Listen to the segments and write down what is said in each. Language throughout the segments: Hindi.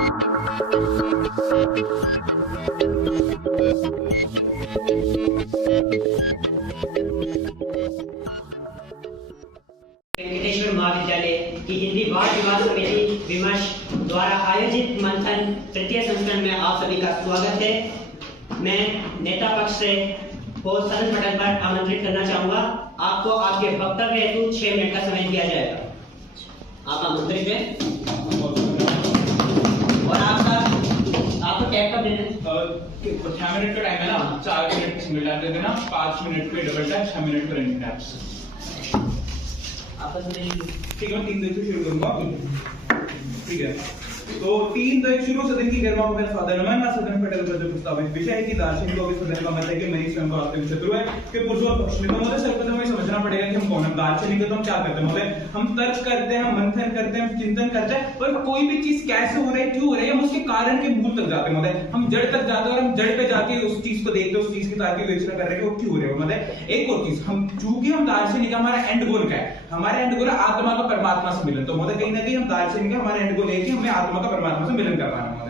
वेंकटेश्वर महाविद्यालय की हिंदी वाद विवाद समिति विमर्श द्वारा आयोजित मंथन तृतीय संस्करण में आप सभी का स्वागत है। मैं नेता पक्ष से होस्ट सदन पटल पर आमंत्रित करना चाहूंगा। आपको आपके वक्तव्य हेतु 6 मिनट का समय दिया जाएगा। आप आमंत्रित हैं और आपको टैग कब देना है? 6 मिनट का टाइम है ना, 4 मिनट का सिंगल टैप दे देना, 5 मिनट पे डबल टैप, 6 मिनट पे रनिंग टैप्स। आपस में ठीक है, मैं 3 से शुरू करूंगा। ठीक है, तो 3 शुरू सदन की गरिमा को मेरा सादर नमन। सदन पटेल का जो प्रस्तावित विषय है कि दार्शनिकों के सदन का मत है कि मैं स्वयं को वास्तविक शत्रु है कि पुरुष और पक्ष में। तो मुझे सर्वप्रथम हमें समझना पड़ेगा कि हम कौन है। दार्शनिक तो हम क्या करते हैं, मतलब हम तर्क करते हैं, हम मंथन करते हैं, हम चिंतन करते हैं, और कोई भी चीज कैसे हो रही है, क्यों हो रही है, हम उसके कारण के मूल तक जाते हैं। मतलब हम जड़ तक जाते हैं और हम जड़ पे जाके उस चीज को देखते हैं, उस चीज की तार्किक विवेचना कर रहे हैं वो क्यों हो रही है। मतलब एक और चीज, हम चूंकि हम दार्शनिक, हमारा एंड गोल क्या है? हमारा एंड गोल है आत्मा का परमात्मा से मिलन। तो मतलब कहीं ना कहीं हम दार्शनिक, हमारा एंड गोल है कि हमें आत्मा का परमात्मा से मिलन करवाना है।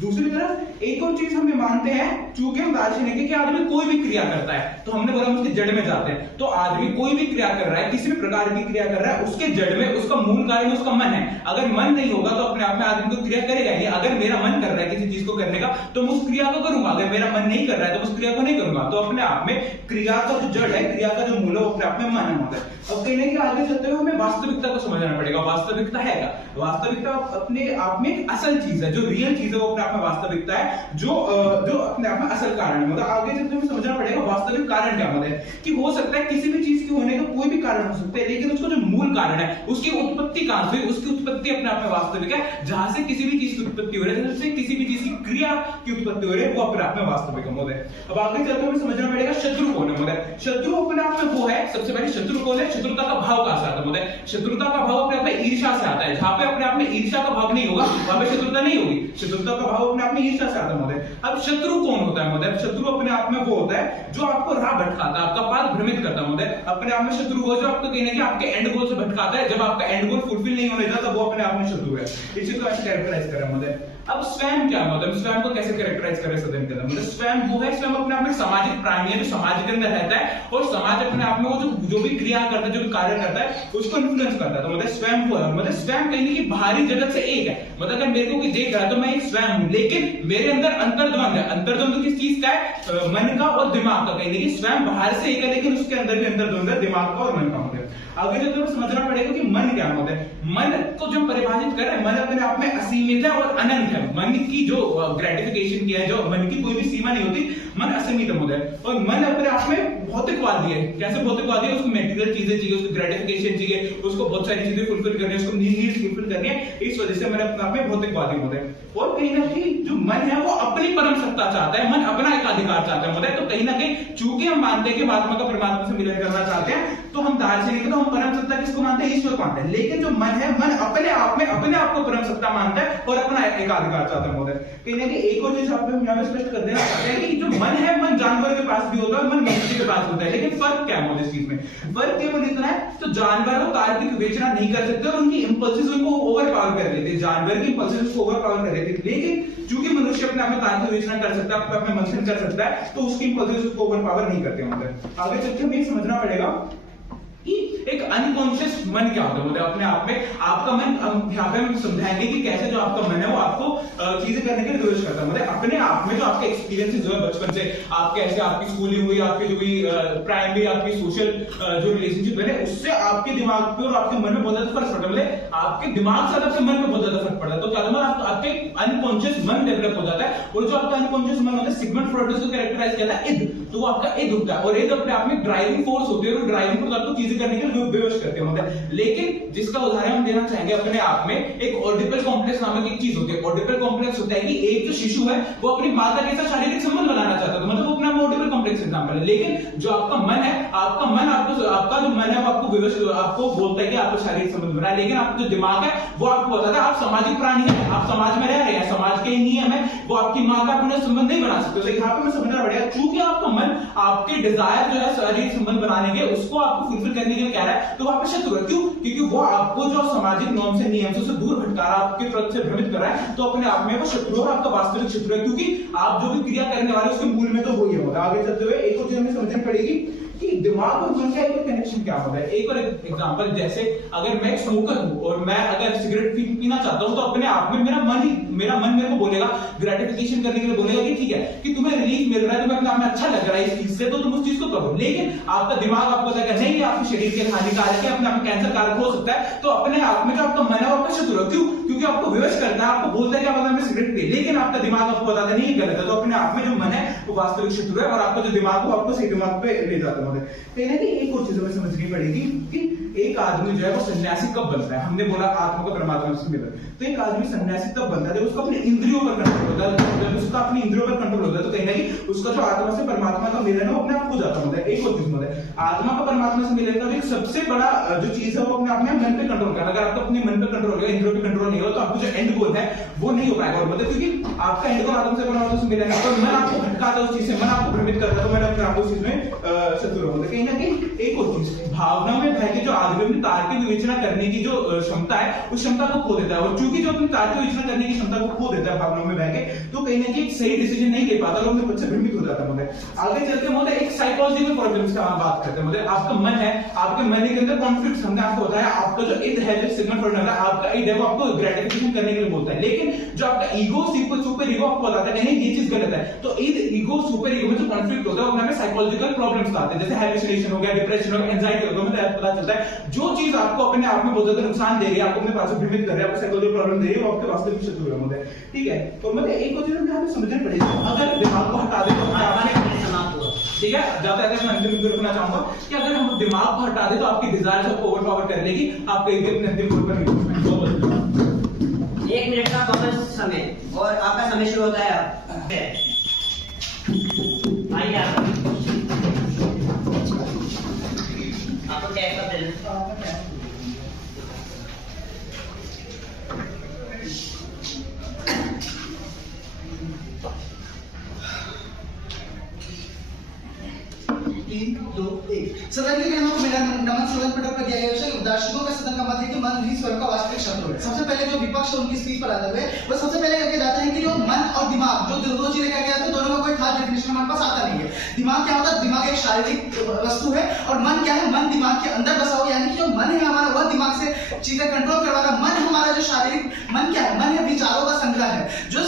दूसरी तरफ एक और चीज हमें मानते हैं, चूंकि हम दार्शनिक है कि आदमी कोई भी क्रिया करता है, तो हमने बोला हम उसके जड़ में जाते हैं। तो आदमी कोई भी क्रिया कर रहा है, किसी भी प्रकार की क्रिया कर रहा है, उसके जड़ में उसका मूल कारण उसका मन है। अगर मन नहीं होगा तो अपने आप में आदमी को क्रिया करेगा ही। अगर मेरा मन कर रहा है किसी चीज को करने का तो मैं उस क्रिया को करूंगा, अगर मेरा मन नहीं कर रहा है तो उस क्रिया को नहीं करूंगा। तो अपने आप में क्रिया का जो जड़ है, क्रिया का जो मूल है, वो अपने आप में मन होता है। अब कहने के आगे चलते हुए हमें वास्तविकता को समझना पड़ेगा। वास्तविकता है क्या? वास्तविकता अपने आप में एक असल चीज है, जो रियल चीज है वो अपने आप में वास्तविकता है, जो अपने आप में असल कारण है। मतलब आगे चलते हुए समझना पड़ेगा वास्तविक कारण क्या मतलब है कि हो सकता है किसी भी चीज के होने का कोई भी कारण हो सकता है, लेकिन उसका जो मूल कारण है, उसकी उत्पत्ति कहां से हुई, उसकी उत्पत्ति अपने आप में वास्तविक है। जहां से किसी भी चीज की उत्पत्ति हो रही है, जैसे किसी भी चीज की क्रिया की उत्पत्ति हो रही है, वो अपने आप में वास्तविक है। अब आगे चलते हुए समझना पड़ेगा शत्रु कौन है। मतलब शत्रु अपने आप में वो है, सबसे पहले शत्रु कौन है? शत्रुता का भाव कहां से आता है? मतलब शत्रुता का भाव अपने आप में ईर्ष्या से आता है। जहां पे अपने आप में ईर्ष्या का भाव नहीं होगा वहां पे शत्रुता नहीं होगी। शत्रुता का भाव अपने आप में ईर्ष्या से आता है। अब शत्रु कौन होता है? मतलब शत्रु अपने आप में वो होता है जो आपको राह भटकाता है, आपका पाथ भ्रमित करता है। मतलब अपने आप में शत्रु वो जो आपको कहने के आपके एंड गोल से भटकाता है। जब आपका एंड गोल फुलफिल नहीं होने देता, वो अपने आप में शत्रु है। इसी को ऐसे कैरेक्टराइज कर रहा है। मतलब अब स्वयं क्या मतलब स्वयं को कैसे कैरेक्टराइज करें सदन के अंदर? मतलब स्वयं वो है, स्वयं अपने आप में सामाजिक प्राणी है जो समाज के अंदर रहता है, और समाज अपने आप में वो जो भी क्रिया करता है, जो भी कार्य करता है, उसको इन्फ्लुएंस करता है। तो मतलब स्वयं वो है। मतलब स्वयं कहीं की बाहरी जगत से एक है। मतलब अगर मेरे को कोई देख रहा है तो मैं एक स्वयं हूं, लेकिन मेरे अंदर अंतर्द्वंद है। अंतर्द्वंद किस चीज का है? मन का और दिमाग का। कहीं कि स्वयं बाहर से एक है, लेकिन उसके अंदर भी अंतर्द्वंद है, दिमाग का और मन का। मतलब आगे जो तो समझना पड़ेगा कि मन क्या होता है। मन को जो परिभाषित कर रहे हैं, मन अपने आप में असीमित है और अनंत है। मन की जो ग्रेटिफिकेशन की है, जो मन की कोई भी सीमा नहीं होती, मन असीमित होता है। और मन अपने आप में भौतिकवादी है। कैसे भौतिकवादी है? उसको मेटीरियल चीजें चाहिए, उसको ग्रेटिफिकेशन चाहिए, उसको बहुत सारी चीजें फुलफिल करनी है, उसको नीड्स फुलफिल करनी है। इस वजह से मन अपने आप में भौतिकवादी होता है। और कहीं ना कहीं जो मन है वो अपनी परम सत्ता चाहता है, मन अपना एक अधिकार चाहता है। मतलब तो कहीं ना कहीं चूंकि हम मानते हैं कि आत्मा का परमात्मा से मिलन करना चाहते हैं, तो हम दार्शनिक, तो हम परम सत्ता किसको मानते हैं? ईश्वर को मानते हैं। लेकिन जो मन है, मन अपने आप में अपने आप को परम सत्ता मानता है और अपना एक अधिकार चाहता है। कहीं ना कहीं एक और चीज आपको यहाँ पे स्पष्ट कर देना चाहते हैं कि जो मन है, मन जानवर के पास भी होता है, मन मनुष्य के पास होता है। लेकिन फर्क क्या है इस चीज में? फर्क केवल इतना है, तो जानवर वो तार्किक विवेचना नहीं कर सकते और उनकी इंपल्सेस उनको ओवर पावर कर लेते हैं। जानवर की इंपल्सेस उसको ओवर पावर कर लेते हैं। लेकिन चूंकि मनुष्य अपने आप में तार्किक विवेचना कर सकता है, अपने मंथन कर सकता है, तो उसकी इंपल्सेस उसको ओवर पावर नहीं करते। मतलब आगे चलकर हमें समझना पड़ेगा कि एक अनकॉन्शियस मन क्या होता है। मतलब अपने आप में आपका मन, यहाँ पे हम समझाएंगे कि कैसे जो आपका मन है वो आपको चीजें करने के लिए प्रवेश करता है। मतलब अपने आप में जो आपके एक्सपीरियंसेस जो है बचपन से आपके, ऐसे आपकी स्कूलिंग हुई, आपकी जो भी प्राइमरी आपकी सोशल जो रिलेशनशिप बने, उससे आपके दिमाग पे और आपके मन में बहुत ज्यादा फर्क पड़ता है। मतलब आपके दिमाग से आपके मन में बहुत ज्यादा फर्क पड़ता है। तो क्या होता है, आपके अनकॉन्शियस मन डेवलप हो जाता है। और जो आपका अनकॉन्शियस मन होता है, सिगमंड फ्रॉइड उसको कैरेक्टराइज किया था इद, तो वो आपका इद होता है। और इद अपने आप में ड्राइविंग फोर्स होती है, और ड्राइविंग फोर्स आपको चीजें करने के लिए बेहोश करते हैं। मतलब लेकिन जिसका उदाहरण हम देना चाहेंगे अपने आप में, एक ऑडिपल कॉम्प्लेक्स नामक एक चीज होती है। ऑडिपल कॉम्प्लेक्स होता है कि एक जो शिशु है वो अपनी माता के साथ शारीरिक संबंध बनाना चाहता है, तो मतलब वो अपना ऑडिपल कॉम्प्लेक्स एग्जांपल है। लेकिन जो आपका मन है, आपका जो मन है वो आपको व्यवस्थित, आपको बोलता है कि आपको शारीरिक संबंध बनाए, लेकिन आपका जो दिमाग है वो आपको बताता है आप सामाजिक प्राणी हैं, आप समाज में रह रहे हैं, समाज के नियम है, वो आपकी माँ का अपना संबंध नहीं बना सकते। तो यहाँ पे मैं समझना पड़ेगा, चूंकि आपका मन आपके डिजायर जो है शारीरिक संबंध बनाने के उसको आपको फुलफिल करने के लिए कह रहा है, तो वहां पे शत्रु है। क्यों? क्योंकि वो आपको जो सामाजिक नॉर्म से नियम से दूर भटका रहा है, आपके प्रति से भ्रमित कर रहा है, तो अपने आप में वो शत्रु है, आपका वास्तविक शत्रु है। क्योंकि आप जो भी क्रिया करने वाले उसके मूल में तो वही है। आगे चलते हुए एक और चीज हमें समझनी पड़ेगी कि दिमाग और मन का एक कनेक्शन क्या होता है। एक और एग्जांपल, जैसे अगर मैं स्मोकर हूं और मैं अगर सिगरेट पीना चाहता हूं, तो अपने आप में मेरा मन मेरे को बोलेगा, ग्रेटिफिकेशन करने के लिए बोलेगा कि ठीक है कि तुम्हें रिलीफ मिल रहा है, तुम्हें अपने आप में अच्छा लग रहा है इस चीज से, तो तुम उस चीज को करो। लेकिन आपका दिमाग आपको बताएगा नहीं, ये आपके शरीर के हानिकारक है, अपने आप में कैंसर कारक हो सकता है। तो अपने आप में जो आपका मन है वो आपका शत्रु है। क्यों? क्योंकि आपको विवश करता है, आपको बोलता है कि आप में सिगरेट पी, लेकिन आपका दिमाग आपको बताता है नहीं, गलत है। तो अपने आप में जो मन है वो वास्तविक शत्रु है, और आपका जो दिमाग है आपको सही दिमाग पे ले जाता है। कहीं ना कहीं एक और चीज हमें समझनी पड़ेगी कि एक आदमी जो है वो सन्यासी कब बनता है। हमने बोला आत्मा को परमात्मा से मिला, तो एक आदमी सन्यासी तब बनता है जब उसको अपने इंद्रियों पर कंट्रोल होता है। जब उसका अपनी इंद्रियों पर कंट्रोल होता है, तो कहीं ना कहीं उसका जो आत्मा से परमात्मा का मिलन है वो अपने आप हो जाता है। एक और चीज मतलब आत्मा का परमात्मा से मिलन का एक सबसे बड़ा जो चीज है वो अपने आप में मन पे कंट्रोल करना। अगर आपको अपने मन पे कंट्रोल होगा, इंद्रियों पे कंट्रोल नहीं होगा, तो आपको जो एंड गोल है वो नहीं हो पाएगा। और मतलब क्योंकि आपका एंड गोल आत्मा से परमात्मा से मिलन है, तो मन आपको भटकाता है उस चीज से, मन आपको भ्रमित करता है, तो मैंने अपने आप उस चीज में शत्रु होता है। कहीं ना कहीं एक और चीज, भावनाओं में भय के जो आदमी अपनी तार्किक विवेचना करने की जो क्षमता है उस क्षमता को खो देता है। और चूंकि जो अपनी तार्किक विवेचना करने की क्षमता को खो देता है भावनाओं में बह के, तो कहीं ना कहीं एक सही डिसीजन नहीं ले पाता, लोग बच्चे भ्रमित हो जाता है। आगे चलते हैं एक साइकोलॉजिकल प्रॉब्लम्स का हम बात करते हैं। मतलब आपका मन है, आपके मन के अंदर कॉन्फ्लिक्ट हमने आपको बताया, आपका जो ईद है, जो सिग्नल प्रोडक्ट है, आपका ईद है वो आपको ग्रेटिफिकेशन करने के लिए बोलता है। लेकिन जो आपका ईगो सुपर ईगो आपको बताता है नहीं ये चीज गलत है। तो ईगो सुपर ईगो में जो कॉन्फ्लिक्ट होता है वो हमें साइकोलॉजिकल प्रॉब्लम्स आते हैं, जैसे हेलुसिनेशन हो गया, डिप्रेशन हो गया, एंजाइटी हो गया। मतलब पता चलता है जो चीज आपको अपने आप में बहुत ज्यादा नुकसान दे रही है, आपको अपने पास भ्रमित कर रही है, आपको साइकोलॉजिकल प्रॉब्लम दे रही है, वो आपके वास्तविक शत्रु है। ठीक है, तो मतलब एक और चीज हमें समझनी पड़ेगी, अगर दिमाग को हटा दे तो समाप्त हुआ। ठीक है, ज्यादा ऐसे मैं अंतिम रखना चाहूंगा कि अगर हम दिमाग को हटा दे तो आपकी डिजायर सबको ओवरपावर कर लेगी, आपके अंतिम गोल पर नहीं। 1 मिनट का कॉमन समय और आपका समय शुरू होता है अब। आइए आपको क्या कर देना। सदन के नियमों को नमन सदन पटक कर दिया गया है। दार्शनिकों का सदन का मत है कि मन ही स्वयं का वास्तविक शत्रु है। सबसे पहले जो विपक्ष उनकी स्पीच पर आते हुए वो सबसे पहले करके जाते हैं कि जो मन और दिमाग जो दो चीजें कह गया दोनों का कोई खास डेफिनेशन हमारे पास आता नहीं है। दिमाग क्या होता है? दिमाग एक शारीरिक वस्तु है, और मन क्या है? मन दिमाग के अंदर बसा हुआ, यानी कि जो मन है हमारा वह दिमाग से चीजें कंट्रोल करवाना। मन हमारा जो शारीरिक मन क्या है? मन है विचारों का संग्रह है, जो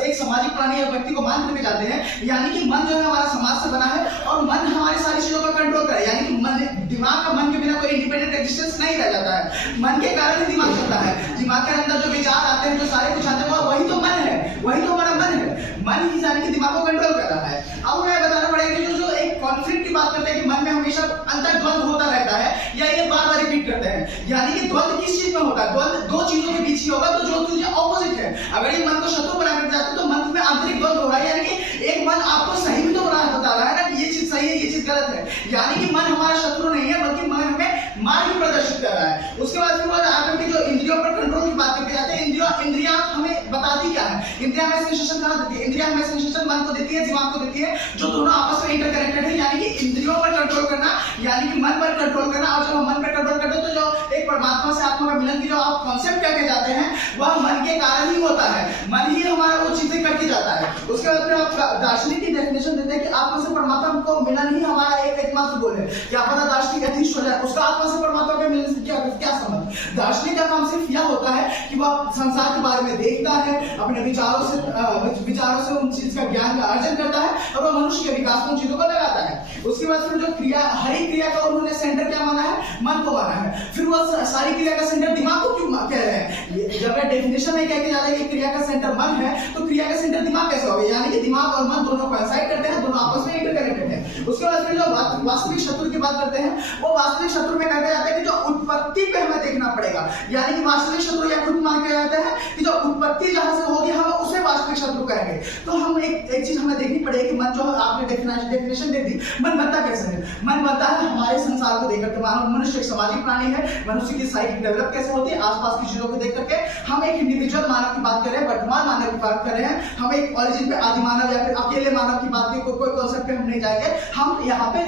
एक सामाजिक प्राणी या व्यक्ति को मान करके जाते हैं। यानी कि मन जो है हमारा समाज से बना है, और मन हमारी सारी चीजों का कंट्रोल करे। यानी कि मन, दिमाग का मन के बिना कोई इंडिपेंडेंट एग्जिस्टेंस नहीं रह जाता है। मन के कारण ही दिमाग चलता है। दिमाग के अंदर जो विचार आते हैं, जो सारे कुछ आते हैं, वही तो मन है, वही तो हमारा मन है। मन ही यानी कि दिमाग को कंट्रोल कर रहा है। अब हमें बताना पड़ेगा कि जो एक कॉन्फ्लिक्ट की बात करते हैं कि मन में हमेशा अंतर्द्वंद होता रहता है, या ये बार बार रिपीट करते हैं। यानी कि द्वंद किस चीज में होता है? द्वंद दो चीजों के बीच ही होगा, तो जो चीजें ऑपोजिट है। अगर ये मन को शत्रु बना कर जाते तो मन में आंतरिक द्वंद हो रहा है। यानी कि एक मन आपको सही भी तो बता रहा है ना कि ये चीज सही है, ये चीज गलत है। यानी कि मन हमारा शत्रु नहीं है, बल्कि मन हमें मार्ग प्रदर्शित कर रहा है। उसके बाद फिर आकर के जो इंद्रियों पर कंट्रोल की बात करते जाते हैं। इंद्रियां हमें बताती क्या है? इंद्रियां हमें सेंसेशन कहां देती है? इंद्रियां हमें सेंसेशन मन को देती है, दिमाग को देती है, जो दोनों आपस में इंटरकनेक्टेड है। यानी कि इंद्रियों पर कंट्रोल करना, यानी कि मन पर कंट्रोल करना। और जब हम मन पर कंट्रोल करते हैं तो जो एक परमात्मा से आत्मा का मिलन की जो आप कॉन्सेप्ट करके जाते हैं, वह मन के कारण ही होता है। मन ही हमारा वो चीजें करके जाता है। उसके बाद फिर आप दार्शनिक की डेफिनेशन देते हैं कि आत्मा से परमात्मा को मिलन ही हमारा एकमात्र गोल है। क्या पता दार्शनिक एथिस्ट हो जाए, उसका आत्मा से परमात्मा के मिलन से क्या संबंध? दार्शनिक का काम सिर्फ यह होता है कि वह संसार के बारे में देखता है, अपने विचारों से उन चीज का ज्ञान का अर्जन करता है, और वह मनुष्य के विकास में उन चीजों को लगाता है। उसके बाद फिर जो क्रिया, हर एक क्रिया का उन्होंने सेंटर क्या माना है? मन को माना है। फिर वह सारी क्रिया का सेंटर दिमाग को क्यों कह रहे हैं? जब मैं डेफिनेशन में कह के जा रहा है कि क्रिया का सेंटर मन है, तो क्रिया का सेंटर दिमाग कैसे होगा? यानी कि दिमाग और मन दोनों कोइंसाइड करते हैं, दोनों आपस में इंटरकनेक्टेड है। उसके बाद फिर जो वास्तविक शत्रु की बात करते हैं, वो वास्तविक शत्रु में कहते जाते हैं कि जो उत्पत्ति पे हमें देखना पड़ेगा। यानी कि वास्तविक शत्रु या खुद मान के जाते हैं कि जो उत्पत्ति जहां से होगी हम उसे वास्तविक शत्रु कहेंगे। तो तो हम एक चीज हमें देखनी पड़ेगी कि मन जो आपने डेफिनेशन दे दी, मन बनता कैसे है? मन बनता है हमारे संसार को देख करके। मानव मनुष्य एक सामाजिक प्राणी है, मनुष्य की साइक डेवलप कैसे होती है आसपास की चीजों को देख करके। हम एक इंडिविजुअल मानव की बात कर रहे हैं, वर्तमान मानव की बात कर रहे हैं, हम एक ओरिजिन पे आदि मानव या फिर अकेले मानव की बात की कोई कॉन्सेप्ट पे हम नहीं जाएंगे। हम यहाँ पे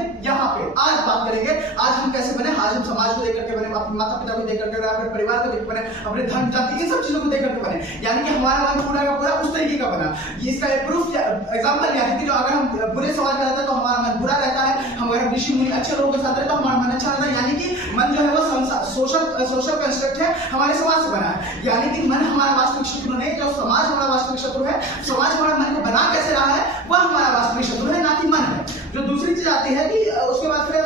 आज बात करेंगे, आज हम कैसे बने, आज हम समाज को देख करके बने, अपने माता पिता को देख करके, अपने परिवार को देख बने, अपने धर्म जाति इन सब चीजों को देख करके बने, यानी कि हमारा मन पूरा का पूरा उस तरीके का बना। इसका एक प्रूफ एग्जांपल यह है कि जो अगर हम बुरे समाज में रहते हैं तो हमारा मन बुरा रहता है, हम अगर ऋषि मुनि अच्छे लोगों के साथ रहते हैं तो हमारा मन अच्छा रहता है, यानी कि मन जो है वो सोशल कंस्ट्रक्ट है, हमारे समाज से बना है। यानी कि मन हमारा वास्तविक शत्रु नहीं, जो समाज हमारा वास्तविक शत्रु है। समाज हमारा मन को बना कैसे रहा है वह हमारा वास्तविक शत्रु है, ना कि मन है। जो दूसरी चीज आती है कि उसके बाद फिर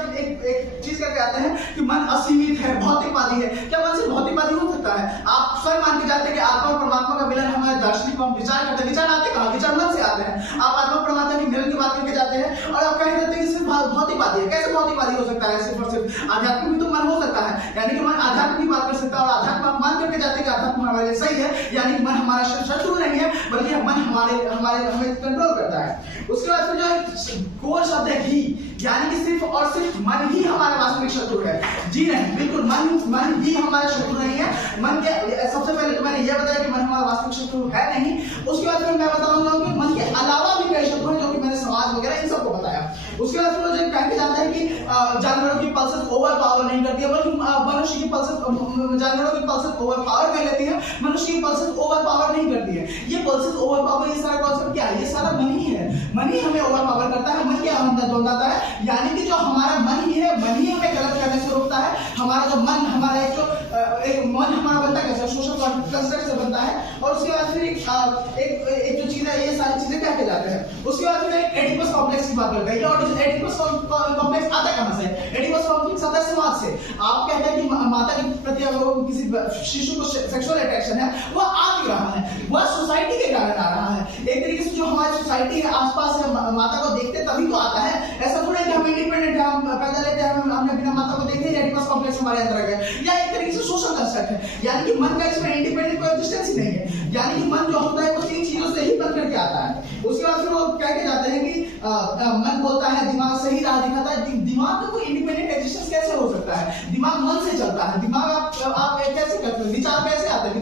एक चीज करके आते हैं कि मन असीमित है, भौतिकवादी है। क्या मन से भौतिकवादी हो सकता है? आप स्वयं मान के जाते हैं कि आत्मा और परमात्मा का मिलन हमारे दार्शनिक हम विचार करते हैं, विचार आते कहाँ? विचार मन से आते हैं। आप आत्मा परमात्मा के मिलन की बात करके जाते हैं और आप कह देते हैं कि सिर्फ भौतिकवादी है। कैसे भौतिकवादी हो सकता है? सिर्फ और सिर्फ आध्यात्मिक भी तो मन हो सकता है, यानी कि मन आध्यात्म की बात कर सकता है। और आध्यात्म आप मान करके जाते हैं कि आध्यात्म हमारे लिए सही है, यानी कि मन हमारा शत्रु नहीं है, बल्कि मन हमें कंट्रोल करता है। उसके बाद फिर जो कोर शब्द है ही, यानी कि सिर्फ और सिर्फ मन ही हमारा वास्तविक शत्रु है। जी नहीं, बिल्कुल मन ही हमारा शत्रु नहीं है। मन के सबसे पहले तो मैंने यह बताया कि मन हमारा वास्तविक शत्रु है नहीं। उसके बाद फिर मैं बताऊंगा कि मन के अलावा भी कई शत्रु हैं, जो कि मैंने समाज वगैरह इन सबको बताया। उसके बाद फिर जो कहते जाता है कि जानवरों की पल्सेस ओवर पावर नहीं करती है, बल्कि मनुष्य की पल्सेस, जानवरों की पल्सेस ओवर पावर कर लेती है, मनुष्य की पल्सेस ओवर पावर नहीं करती है। ये पल्सेस ओवर पावर, ये सारा कॉन्सेप्ट क्या है? ये सारा मन ही है। मन ही हमें ओवर पावर करता है। मन क्या बताता है? यानी कि जो हमारा मन ही है, मन ही हमें गलत करने से रोकता है। हमारा जो मन, हमारा एक मन हमारा बनता कैसे? सोशल कंस्ट्रक्ट से बनता है। और उसके बाद फिर एक जो चीज है, ये सारी चीजें कहते जाते हैं। उसके बाद फिर एक एडिपस कॉम्प्लेक्स की बात करते हैं। और एडिपस कॉम्प्लेक्स आता कहां से? एडिपस कॉम्प्लेक्स आता है समाज से। आप कहते हैं कि माता के प्रति अगर किसी शिशु को सेक्सुअल अट्रैक्शन है, वह आ क्यों रहा है? वह सोसाइटी के कारण आ रहा है। एक तरीके से जो हमारी सोसाइटी है, आसपास है, माता को देखते तभी तो आता है। ऐसा थोड़ा कि हम इंडिपेंडेंट है, हम पैदा लेते हैं, हमने बिना माता को देखे ही एडिपस कॉम्प्लेक्स हमारे अंदर आ गया। या एक तरीके से सोशल कंस्ट्रक्ट है, यानी कि मन का इसमें इंडिपेंडेंट कोई एग्जिस्टेंस ही नहीं है। यानी कि मन जो होता है वो तीन चीजों से ही बन करके आता है। उसके बाद फिर वो कह के जाते हैं कि मन बोलता है, दिमाग सही राह दिखाता है। दिमाग का कोई इंडिपेंडेंट एग्जिस्टेंस कैसे हो सकता है? दिमाग मन से चलता है। दिमाग आप कैसे करते हैं? विचार कैसे आते हैं?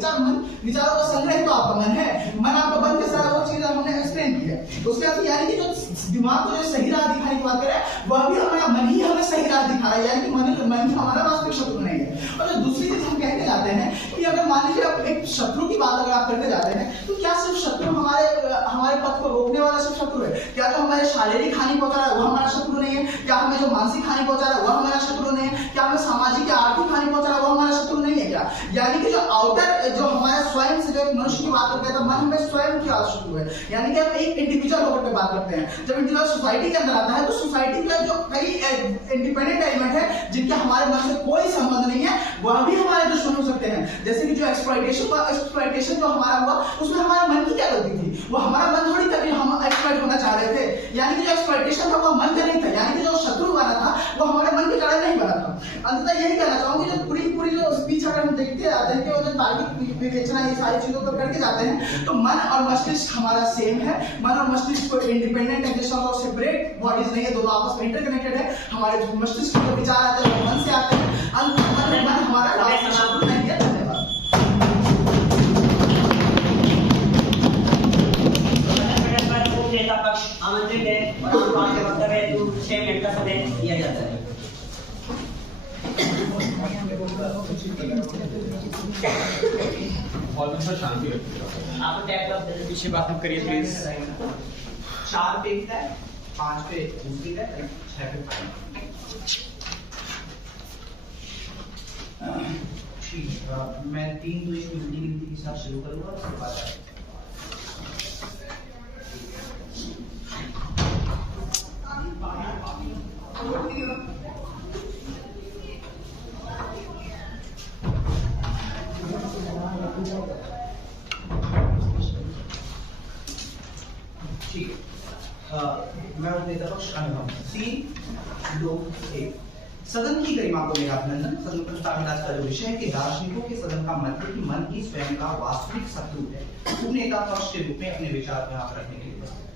विचारों का संग्रह तो आपका मन है। मन आपका बन के सारा वो चीज हमने एक्सप्लेन की है। उसके बाद यानी कि जो दिमाग को जो सही राह दिखाने की बात करें, वह भी हमारा मन ही हमें सही राह दिखा रहा है, यानी कि मन हमारा वास्तविक शत्रु नहीं है। और जो दूसरी चीज हम कहते जाते हैं कि अगर मान लीजिए आप एक शत्रु की बात अगर आप करते जाते हैं, तो क्या सिर्फ शत्रु हमारे पथ को रोकने वाला सिर्फ शत्रु है? क्या जो हमारे शारीरिक हानि पहुंचा रहा है वो हमारा शत्रु नहीं है? क्या हमें जो मानसिक हानि पहुंचा रहा है वो हमारा शत्रु नहीं है? क्या हमें सामाजिक या आर्थिक हानि पहुंचा रहा है वो हमारा शत्रु नहीं है क्या? यानी कि जो आउटर, जो हमारा स्वयं से, जो मनुष्य की बात करते हैं, तो मन हमें स्वयं की शत्रु है। यानी कि हम एक इंडिविजुअल होकर के बात करते हैं। जब इंडिविजुअल सोसाइटी के अंदर आता है, तो सोसाइटी का जो कई इंडिपेंडेंट एलिमेंट है जिनके हमारे मन से कोई संबंध नहीं है, वह भी हमारे दुश्मन हो सकते हैं। जैसे कि जो एक्सप्लॉइटेशन जो हमारा हुआ, उसमें हमारे मन की क्या गलती थी? वो हमारा मन थोड़ी था कि हम एक्सप्लॉइट होना चाह रहे थे। यानी कि जो एक्सप्लॉइटेशन था वो मन का नहीं था, यानी कि जो शत्रु बना था वो हमारे मन के कारण नहीं बना था। अंततः यही कहना चाहूंगी, जो पूरी जो स्पीच अगर हम देखते आते हैं कि वो जो तार्किक विवेचना ये सारी चीजों को करके जाते हैं, तो मन और मस्तिष्क हमारा सेम है। मन और मस्तिष्क कोई इंडिपेंडेंट एग्जिस्टेंस और सेपरेट बॉडीज नहीं है, दोनों आपस में इंटरकनेक्टेड है। हमारे मस्तिष्क के विचार आते हैं, मन से आते हैं। मन हमारा शत्रु नहीं है। धन्यवाद। नेता पक्ष आमंत्रित है और आपके वक्तव्य हेतु 6 मिनट का समय दिया जाता है। शांति आप टैग कर पीछे बात करिए प्लीज। 4 पे है, 5 पे दूसरी है, 6 पे फाइनल। मैं 3 2 1 की उल्टी गिनती के साथ शुरू करूंगा, उसके बाद ठीक है। मैं नेता पक्ष अनुभव 3 2 1। सदन की गरिमा को मेरा अभिनंदन। सदन प्रस्ताव में आज का जो विषय है कि दार्शनिकों के सदन का मत है कि मन ही स्वयं का वास्तविक शत्रु है। उपनेता पक्ष के रूप में अपने विचार यहाँ पर रखने के लिए प्रस्तुत है।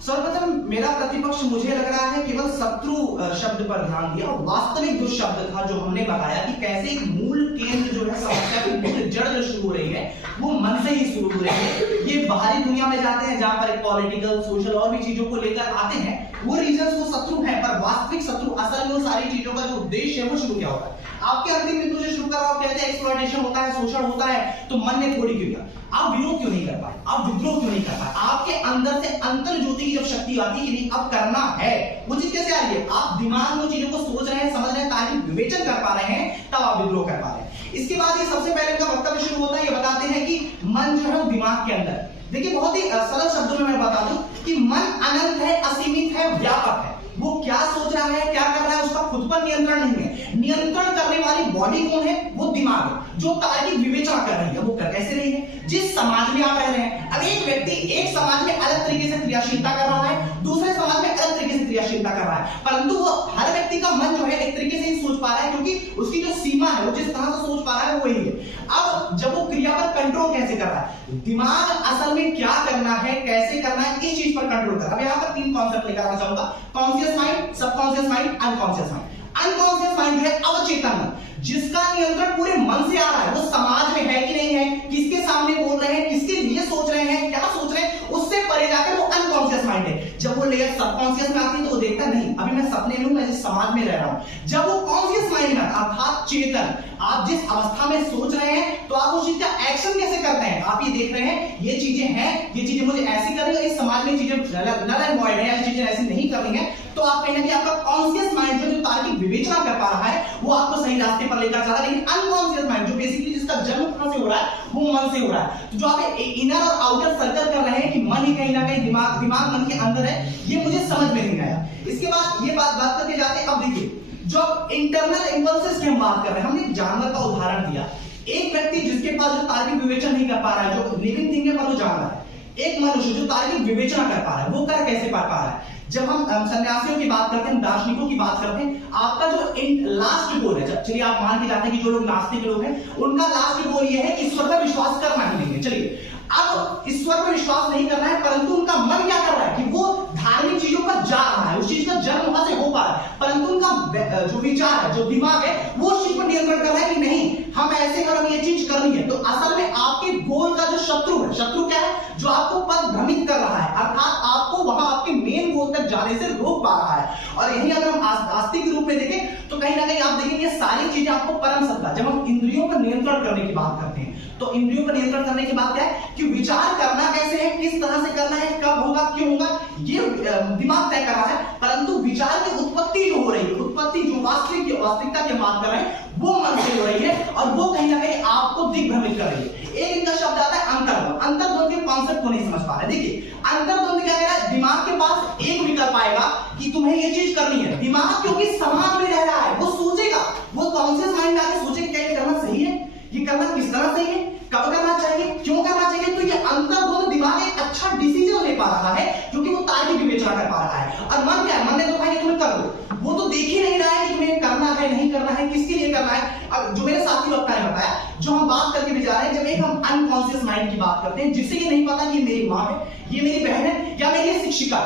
सर्वप्रथम मेरा प्रतिपक्ष मुझे लग रहा है केवल शत्रु शब्द पर ध्यान दिया, वास्तविक जो शब्द था जो हमने बताया कि कैसे एक मूल केंद्र जो है समस्या की मूल जड़ जो शुरू हो रही है वो मन से ही शुरू हो रही है। ये बाहरी दुनिया में जाते हैं जहां पर पॉलिटिकल सोशल और भी चीजों को लेकर आते हैं, वो रीजंस वो शत्रु हैं, पर वास्तविक शत्रु असल में वो सारी चीजों का जो उद्देश्य है वो शुरू क्या होता है। आपके अंतिम बिंदु से शुरू करा, आप कहते हैं एक्सप्लॉयटेशन होता है, शोषण होता है, तो मन ने थोड़ी क्यों किया, आप विरोध क्यों नहीं कर पाए, आप विद्रोह क्यों नहीं कर पाए। आपके अंदर से अंतर ज्योति की जब शक्ति आती है कि नहीं अब करना है, वो चीज कैसे आ रही है, आप दिमाग में चीजों को सोच रहे हैं, समझ रहे हैं, तार्किक विवेचन कर पा रहे हैं, तब आप विद्रोह कर पा रहे हैं। इसके बाद ये सबसे पहले उनका वक्तव्य शुरू होता है, ये बताते हैं कि मन जो है वो दिमाग के अंदर, देखिए बहुत ही सरल शब्दों में मैं बता दूं कि मन अनंत है, असीमित है, व्यापक है। वो क्या सोच रहा है, क्या कर रहा है, उसका खुद पर नियंत्रण नहीं है। नियंत्रण करने वाली बॉडी कौन है, वो दिमाग है, जो तार्किक विवेचना कर रही है। वो कर कैसे रही है, जिस समाज में आप रह रहे हैं। अब एक व्यक्ति एक समाज में अलग तरीके से क्रियाशीलता कर रहा है, दूसरे समाज में अलग तरीके से क्रियाशीलता कर रहा है, परंतु वो हर व्यक्ति का मन जो है एक तरीके से ही सोच पा रहा है, क्योंकि उसकी जो सीमा है वो जिस तरह से सोच पा रहा है वही है। अब जब वो क्रिया पर कंट्रोल कैसे कर रहा है, दिमाग असल में क्या करना है, कैसे करना है, इस चीज पर कंट्रोल कर रहा है। अब यहाँ पर तीन कॉन्सेप्ट लेकर आना चाहूंगा, conscious mind, subconscious mind, unconscious mind. Unconscious mind है अवचेतन मन, जिसका नियंत्रण पूरे मन से आ रहा है, वो समाज में है कि नहीं है, किसके सामने बोल रहे हैं, किसके लिए सोच रहे हैं, क्या सोच रहे हैं, उससे परे जाकर वो अनकॉन्शियस माइंड है। जब वो लेयर सबकॉन्शियस में आती है तो वो देखता नहीं अभी मैं सपने में हूं, मैं जिस समाज में रह रहा हूं। जब वो कॉन्शियस माइंड में अर्थात चेतन, आप जिस अवस्था में सोच रहे हैं तो आप उस चीज का एक्शन कैसे करते हैं, आप ये देख रहे हैं ये चीजें हैं, ये चीजें मुझे ऐसी करनी है, इस समाज में चीजें नल एंड वॉइड है, चीजें ऐसी नहीं करनी है, तो आप कहीं ना कहीं आपका कॉन्शियस माइंड जो तार्किक विवेचना कर पा रहा है वो आपको सही रास्ते पर लेकर जा रहा है। लेकिन अनकॉन्शियस माइंड जो बेसिकली जिसका जन्म कहां से हो रहा है, वो मन से हो रहा है। तो जो आप इनर और आउटर सर्कल कर रहे हैं कि मन ही कहीं ना कहीं दिमाग मन के अंदर है, ये मुझे समझ में नहीं आया। इसके बाद ये बात करके जाते हैं, अब देखिए जो इंटरनल इंपल्सेस की हम बात कर रहे हैं, हमने एक जानवर का उदाहरण दिया, एक व्यक्ति जिसके पास जो तार्किक विवेचन नहीं कर पा रहा है, जो लिविंग थिंग है पर वो जानवर है, एक मनुष्य जो तार्किक विवेचना कर पा रहा है, वो कर कैसे पा रहा है। जब हम सन्यासियों की बात करते हैं, दार्शनिकों की बात करते हैं, आपका जो लास्ट गोल है, चलिए आप मान के जाते हैं कि जो लोग नास्तिक लोग हैं उनका लास्ट गोल ये है कि ईश्वर पर विश्वास करना ही नहीं है। चलिए अब ईश्वर पर विश्वास नहीं करना है, परंतु उनका मन क्या कर रहा है कि वो धार्मिक चीजों पर जा रहा है, उस चीज का जन्म वहां से हो पा रहा है, परंतु उनका जो विचार है, जो दिमाग है, वो उस चीज पर नियंत्रण कर रहा है कि नहीं हम ऐसे कर, हम ये चीज करनी है। तो असल में आपके गोल का जो शत्रु है, शत्रु क्या है, जो आपको पथ भ्रमित कर रहा है, अर्थात आपको वहां आपके मेन गोल तक जाने से रोक पा रहा है। और यही अगर हम आस्तिक के रूप में देखें तो कहीं ना कहीं आप देखेंगे ये सारी चीजें आपको परम सत्ता, जब हम इंद्रियों पर नियंत्रण करने की बात करते हैं तो इंद्रियों पर नियंत्रण करने की बात क्या है कि विचार करना कैसे है, किस तरह से करना है, कब होगा, क्यों होगा, ये दिमाग तय कर रहा है, परंतु विचार की उत्पत्ति जो हो रही है, उत्पत्ति जो वास्तविकता की बात कर रहे हैं वो मन से हो रही है, और वो कहीं ना कहीं आपको दिग्भ्रमित कर रही है। एक इनका शब्द आता है अंतर्द्वंद। अंतर्द्वंद के कॉन्सेप्ट को नहीं समझ पा रहे। देखिए अंतर्द्वंद क्या कह रहा है, दिमाग के पास एक विकल्प आएगा कि तुम्हें ये चीज करनी है, दिमाग क्योंकि समाज में रह रहा है वो सोचेगा, वो कॉन्शियस माइंड में आके सोचेगा क्या ये करना सही है, ये करना किस तरह सही है, कब करना चाहिए, क्यों करना चाहिए। तो ये अंतर्द्वंद दिमाग एक अच्छा डिसीजन ले पा रहा है क्योंकि वो तार्किक विवेचना कर पा रहा है। और मन क्या है, मन ने तो कहा तुम्हें कर दो, वो तो देख ही नहीं रहा है कि तुम्हें करना है नहीं करना है, किसके लिए करना है। अब जो मेरे साथी वक्ता ने बताया, जो हम बात करके भी जा रहे हैं, जब एक हम अनकॉन्शियस माइंड की बात करते हैं जिससे ये नहीं पता कि ये मेरी माँ है, ये मेरी बहन है या मेरी शिक्षिका,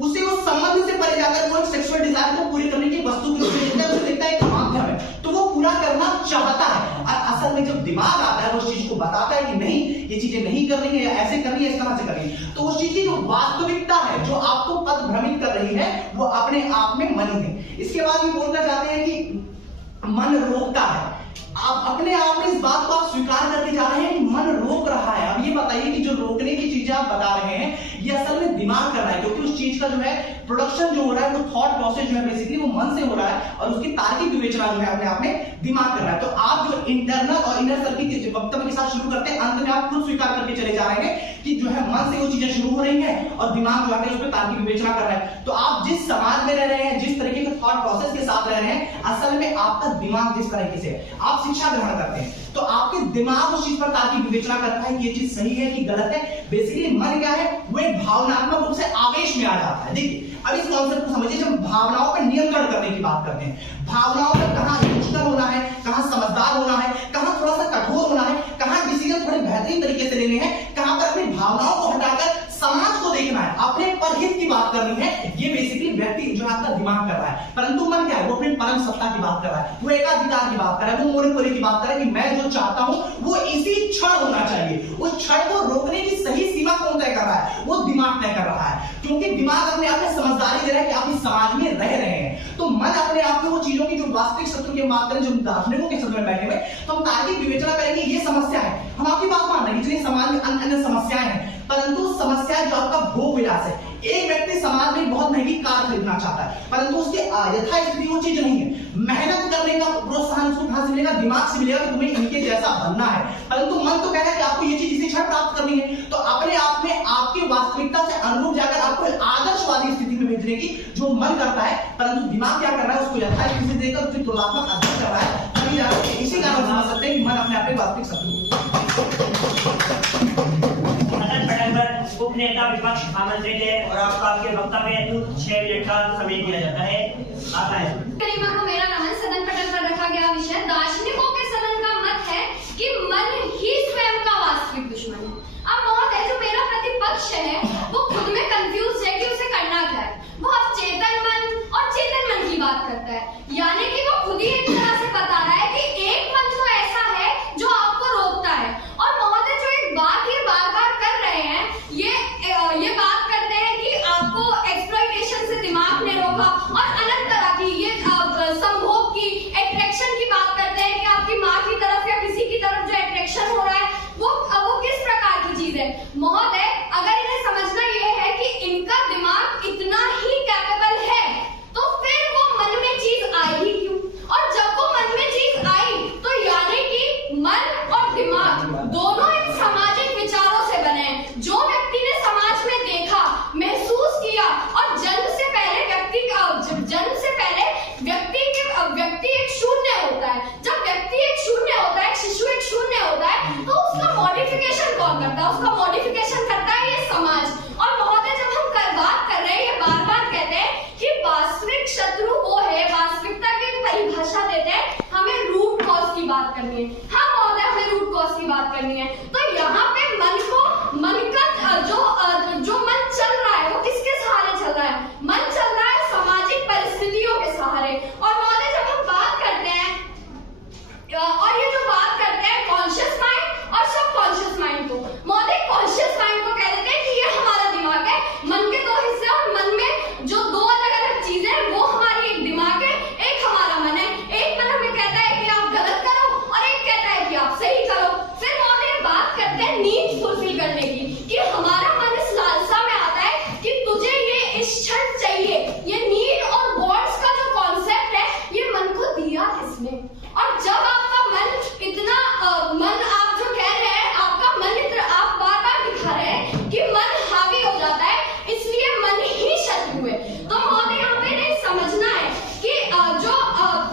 उसे उस संबंध से परे जाकर वो एक सेक्सुअल डिजायर को पूरी करने की वस्तु के रूप में देखता है, उसे देखता है एक माध्यम है, तो वो पूरा करना चाहता है। और असल में जब दिमाग आता है वो उस चीज को बताता है कि नहीं ये चीजें नहीं करनी है या ऐसे करनी है, इस तरह से करनी है, तो उस चीज की जो वास्तविकता है, जो आपको पथ भ्रमित कर रही है, वो अपने आप में मन है। इसके बाद ये बोलना चाहते हैं कि मन रोकता है। आप अपने आप में इस बात को आप स्वीकार करके जा रहे हैं कि मन रोक रहा है। अब ये बताइए कि जो रोकने की चीजें आप बता रहे हैं ये असल में दिमाग कर रहा है, क्योंकि उस चीज का जो है प्रोडक्शन जो हो रहा है, वो थॉट प्रोसेस जो है बेसिकली वो मन से हो रहा है, और उसकी तार्किक विवेचना जो है अपने आप में दिमाग कर रहा है। तो आप जो इंटरनल और इनर सर्किल के वक्तव्य के साथ शुरू करते हैं, अंत में आप खुद स्वीकार करके चले जा रहे हैं कि जो है मन से वो चीजें शुरू हो रही हैं और दिमाग जो है उस पर तार्किक विवेचना कर रहा है। तो आप जिस समाज में रह रहे हैं, जिस तरीके के थॉट प्रोसेस के साथ रह रहे हैं, असल में आपका दिमाग जिस तरीके से आप शिक्षा ग्रहण करते हैं तो आपके दिमाग उस चीज पर तार्किक विवेचना करता है कि ये चीज सही है कि गलत है, बेसिकली मन क्या है, वो एक भावनात्मक रूप से आवेश में आ जाता है। देखिए अब इस कॉन्सेप्ट को समझिए, जब भावनाओं पर नियंत्रण करने की बात करते हैं, भावनाओं पर कहां इमोशनल होना है, कहां समझदार होना है, कहां थोड़ा सा कठोर होना है, कहां डिसीजन थोड़े बेहतरीन तरीके से लेने हैं, कहां पर अपनी भावनाओं को हटाकर समाज को देखना है, अपने परहित की बात करनी है, ये बेसिकली व्यक्ति जो आपका दिमाग कर रहा है। परंतु मन क्या है, वो अपनी परम सत्ता की बात कर रहा है, वो एकाधिकार की बात कर रहा है, वो मोनोपोली की बात कर रहा है कि मैं जो चाहता हूं वो इसी क्षण होना चाहिए। उस क्षण को रोकने की सही सीमा कौन तय कर रहा है, वो दिमाग तय कर रहा है, क्योंकि दिमाग अपने आप में समझदारी दे रहा है कि आप इस समाज में रह रहे हैं। तो मन अपने आप में वो चीजों की जो वास्तविक शत्रु की बात करें, जो दार्शनिकों के शब्द में बैठे हुए, तो हम तार्किक विवेचना करेंगे ये समस्या है, हम आपकी बात मान रहे हैं कि समाज में अन्य समस्याएं हैं, परंतु समस्या जो आपका भोग विलास है, एक व्यक्ति समाज में बहुत महंगी कार खरीदना चाहता है, परंतु उसके यथास्थिति वो चीज नहीं है, मेहनत करने का प्रोत्साहन उसको कहां से मिलेगा, दिमाग से मिलेगा कि तुम्हें इनके जैसा बनना है। परंतु मन तो कह रहा है कि आपको ये चीज इसी क्षण प्राप्त करनी है, तो अपने आप में आपकी वास्तविकता से अनुरूप जाकर आपको आदर्शवादी स्थिति में भेजने की जो मन करता है, परंतु दिमाग क्या कर रहा है, उसको यथास्थिति देकर उसकी तुलनात्मक अध्ययन कर रहा है। तभी जाकर इसी कारण समझ सकते हैं कि मन अपने आप में वास्तविक शत्रु उपनेता विपक्ष आमंत्रित है और आपको आपके वक्तव्य हेतु 6 मिनट का समय दिया जाता है। आता है करीमा को मेरा नमन। सदन पटल पर रखा गया विषय दार्शनिकों के सदन का मत है कि मन ही स्वयं का वास्तविक दुश्मन है। अब बहुत है जो मेरा प्रतिपक्ष है वो खुद में कंफ्यूज है कि उसे करना क्या है। वो अचेतन मन और चेतन मन की बात करता है, यानी कि वो खुद ही एक तरह से बता रहा है कि एक मन तो ऐसा है जो आपको रोकता है। और महोदय जो एक बात ये बार-बार कर रहे हैं, ये बात करते हैं कि आपको एक्सप्लॉइटेशन से दिमाग ने रोका और अलग तरह की ये संभोग की अट्रैक्शन की बात करते हैं कि आपकी माँ की तरफ या किसी की तरफ जो अट्रैक्शन हो रहा है वो किस प्रकार की चीज है। महोदय अगर इन्हें समझना ये है कि इनका दिमाग इतना ही कैपेबल है तो फिर वो मन में चीज आई ही क्यों, और जब वो मन में चीज आई तो यानी कि मन और दिमाग दोनों इन सामाजिक विचारों से बने हैं। जो व्यक्ति ने समाज में देखा, महसूस किया और जन्म से पहले व्यक्ति एक शून्य होता है। जब व्यक्ति एक शून्य होता है, शिशु एक शून्य होता है, तो उसका मॉडिफिकेशन कौन करता है? उसका मॉडिफिकेशन करता है ये समाज। और महोदय जब हम बात कर रहे हैं, ये बार बार कहते हैं कि वास्तविक शत्रु वो है, वास्तविकता की परिभाषा देते हैं, हमें रूट कॉज की बात करनी है। हाँ महोदय हमें रूट कॉज की बात करनी है। तो यहाँ पे मन का जो मन चल रहा है वो किसके सहारे चल रहा है? मन चल रहा है सामाजिक परिस्थितियों के सहारे। और महोदय जब हम बात करते हैं और ये जो बात करते हैं कॉन्शियस माइंड और सबकॉन्शियस माइंड को, महोदय कॉन्शियस माइंड को कह देते हैं कि ये हमारा दिमाग है, मन के 2 हिस्से और मन में जो 2 अलग-अलग चीजें हैं वो हमारी एक दिमाग है, एक हमारा मन है। एक मन हमें कहता है कि आप गलत करो और एक कहता है कि आप सही करो। फिर महोदय बात करते हैं नीड फुलफिल करने की, कि हमारा मन इस लालसा में आता है कि तुझे ये इस क्षण चाहिए। ये नीड और वांट्स का जो कॉन्सेप्ट है ये मन को दिया किसने? और जब आपका मन इतना मन आप जो कह रहे हैं, आपका मन इतना आप बार-बार दिखा रहे हैं कि मन हावी हो जाता है, इसलिए मन ही शत्रु है। तो महोदय यहाँ पे नहीं समझना है कि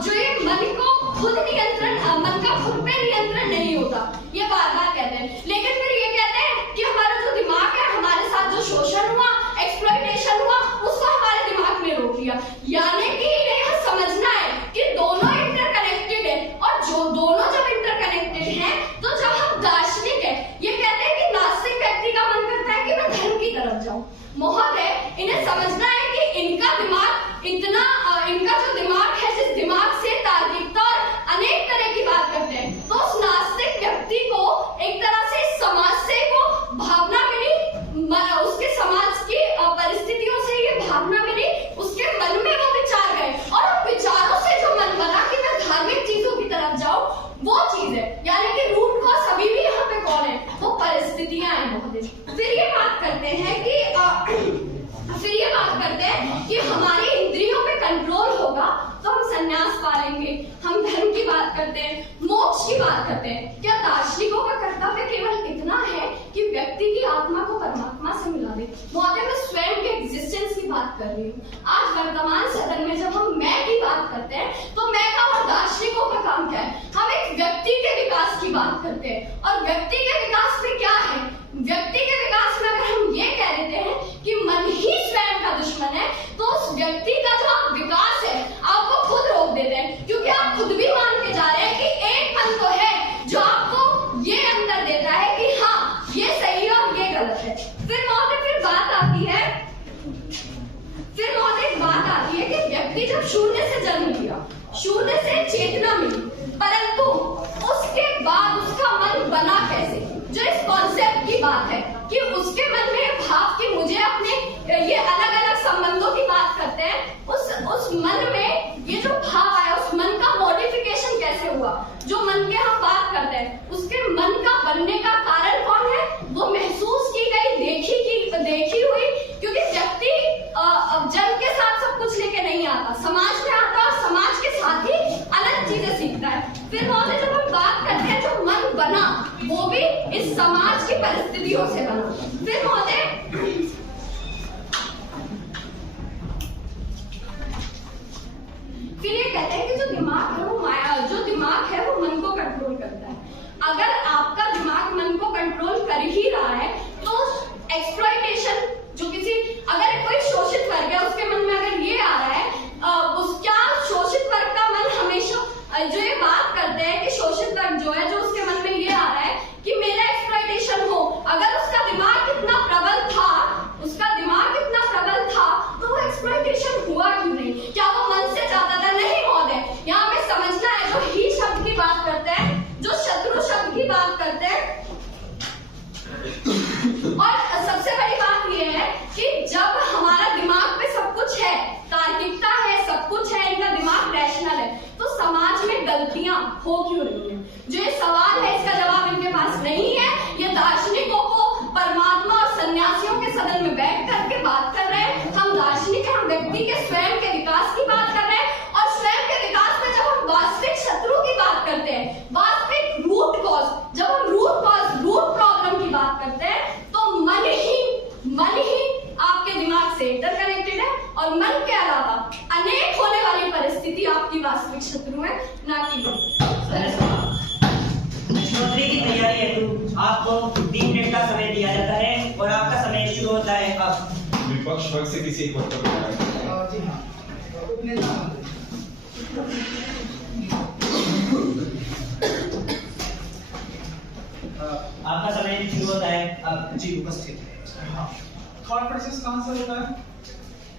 जो ये मन को खुद नियंत्रण, मन का खुद पे नियंत्रण नहीं होता, ये बार-बार कहते हैं। लेकिन फिर ये कहते हैं कि हमारा जो दिमाग है, हमारे साथ जो शोषण हुआ, एक्सप्लॉइटेशन हुआ, उसको हमारे दिमाग ने रोक लिया। यानी कि इन्हें समझना है कि दोनों इंटरकनेक्टेड है, और जो दोनों जब इंटरकनेक्टेड हैं तो जब हम दार्शनिक है, ये कहते हैं कि नास्तिक व्यक्ति का मन करता है कि मैं धर्म की तरफ जाऊं। महोदय इन्हें समझना है कि इनका दिमाग इतना इनका जो दिमाग है, जिस दिमाग से तार्किकता और अनेक तरह की बात करते हैं, तो उस नास्तिक व्यक्ति को एक तरह से समाज से वो भावना मिली, उसके समाज की परिस्थितियों से ये भावना मिली, उसके मन में वो विचार गए और उन विचारों से जो मन बना कि मैं धार्मिक चीजों की तरफ जाऊं, वो चीज है। यानी कि रूट कॉज अभी भी यहाँ पे कौन है? वो परिस्थितियां हैं महोदय। फिर ये बात करते हैं कि हमारी इंद्रियों पे कंट्रोल होगा तो हम संन्यास पालेंगे। हम धर्म की बात करते हैं, मोक्ष की बात करते हैं। क्या दार्शनिकों का कर्तव्य केवल इतना है कि व्यक्ति की आत्मा को परमात्मा से मिला दे? महोदय मैं स्वयं के एग्जिस्टेंस की बात कर रही हूँ। आज वर्तमान सदन में जब हम मैं की बात करते हैं तो मैं का और दार्शनिकों का काम क्या है? हम एक व्यक्ति के विकास की बात करते हैं, और व्यक्ति के विकास में क्या है? व्यक्ति के विकास व्यक्ति जब शून्य से जन्म लिया, शून्य से चेतना मिली, परंतु उसके बाद उसका मन बना कैसे, जो इस कॉन्सेप्ट की बात है कि उसके मन में भाव कि मुझे अपने ये अलग अलग संबंधों की बात करते हैं, उस मन में ये जो भाव आया, उस मन का मॉडिफिकेशन कैसे हुआ, जो मन के हम बात करते हैं, उसके मन का बनने का कारण कौन है, वो महसूस की गई, देखी हुई, क्योंकि व्यक्ति जन्म के साथ सब कुछ लेके नहीं आता, समाज में आता और समाज के साथ ही अलग चीजें सीखता है। फिर मौजे जब हम बात करते हैं जो मन बना, वो भी इस समाज की परिस्थितियों से बना। फिर मौजे फिर ये कहते हैं कि जो दिमाग है वो माया, जो दिमाग है वो मन को कंट्रोल करता है। अगर आपका दिमाग मन को कंट्रोल कर ही रहा है तो एक्सप्लॉइटेशन, जो किसी अगर कोई शोषित वर्ग है उसके मन में अगर ये आ रहा है, उसका शोषित वर्ग का मन हमेशा जो ये बात करते हैं कि शोषित वर्ग जो है, जो उसके मन में ये आ रहा है कि मेरा एक्सप्लॉइटेशन हो, अगर उसका दिमाग इतना प्रबल था, तो वो एक्सप्लॉइटेशन हुआ क्यों नहीं? क्या वो मन से चाहता था? नहीं महोदय, यहाँ हमें समझना है, जो ही शब्द की बात करते हैं, जो शत्रु शब्द की बात करते हैं, और सबसे बड़ी बात ये है कि जब हमारा दिमाग पे सब कुछ है, तार्किकता है, सब कुछ है, इनका दिमाग रैशनल है, तो समाज में गलतियां हो क्यों रही हैं? जो ये सवाल है इसका जवाब इनके पास नहीं है। ये दार्शनिकों को परमात्मा और सन्यासियों के सदन में बैठ करके बात कर रहे हैं। हम दार्शनिक हैं, हम व्यक्ति के स्वयं के विकास की बात कर रहे हैं, और स्वयं के विकास में जब हम वास्तविक शत्रु की बात करते हैं, वास्तविक रूट कॉज, जब हम रूट प्रॉब्लम की बात करते हैं, तो मन ही आपके दिमाग से इंटरकनेक्टेड है, और मन के अलावा अनेक होने वाली परिस्थिति आपकी वास्तविक शत्रु है, ना कि नौकरी की तैयारी हेतु आपको 3 मिनट का समय दिया जाता है और आपका समय शुरू होता है अब। विपक्ष वर्ग से किसी एक वक्तव्य बनाएं। जी हाँ, उपनेता आपका समय शुरू होता है अब। जी उपस्थित है। हाँ, थॉट प्रोसेस कहाँ से होता है?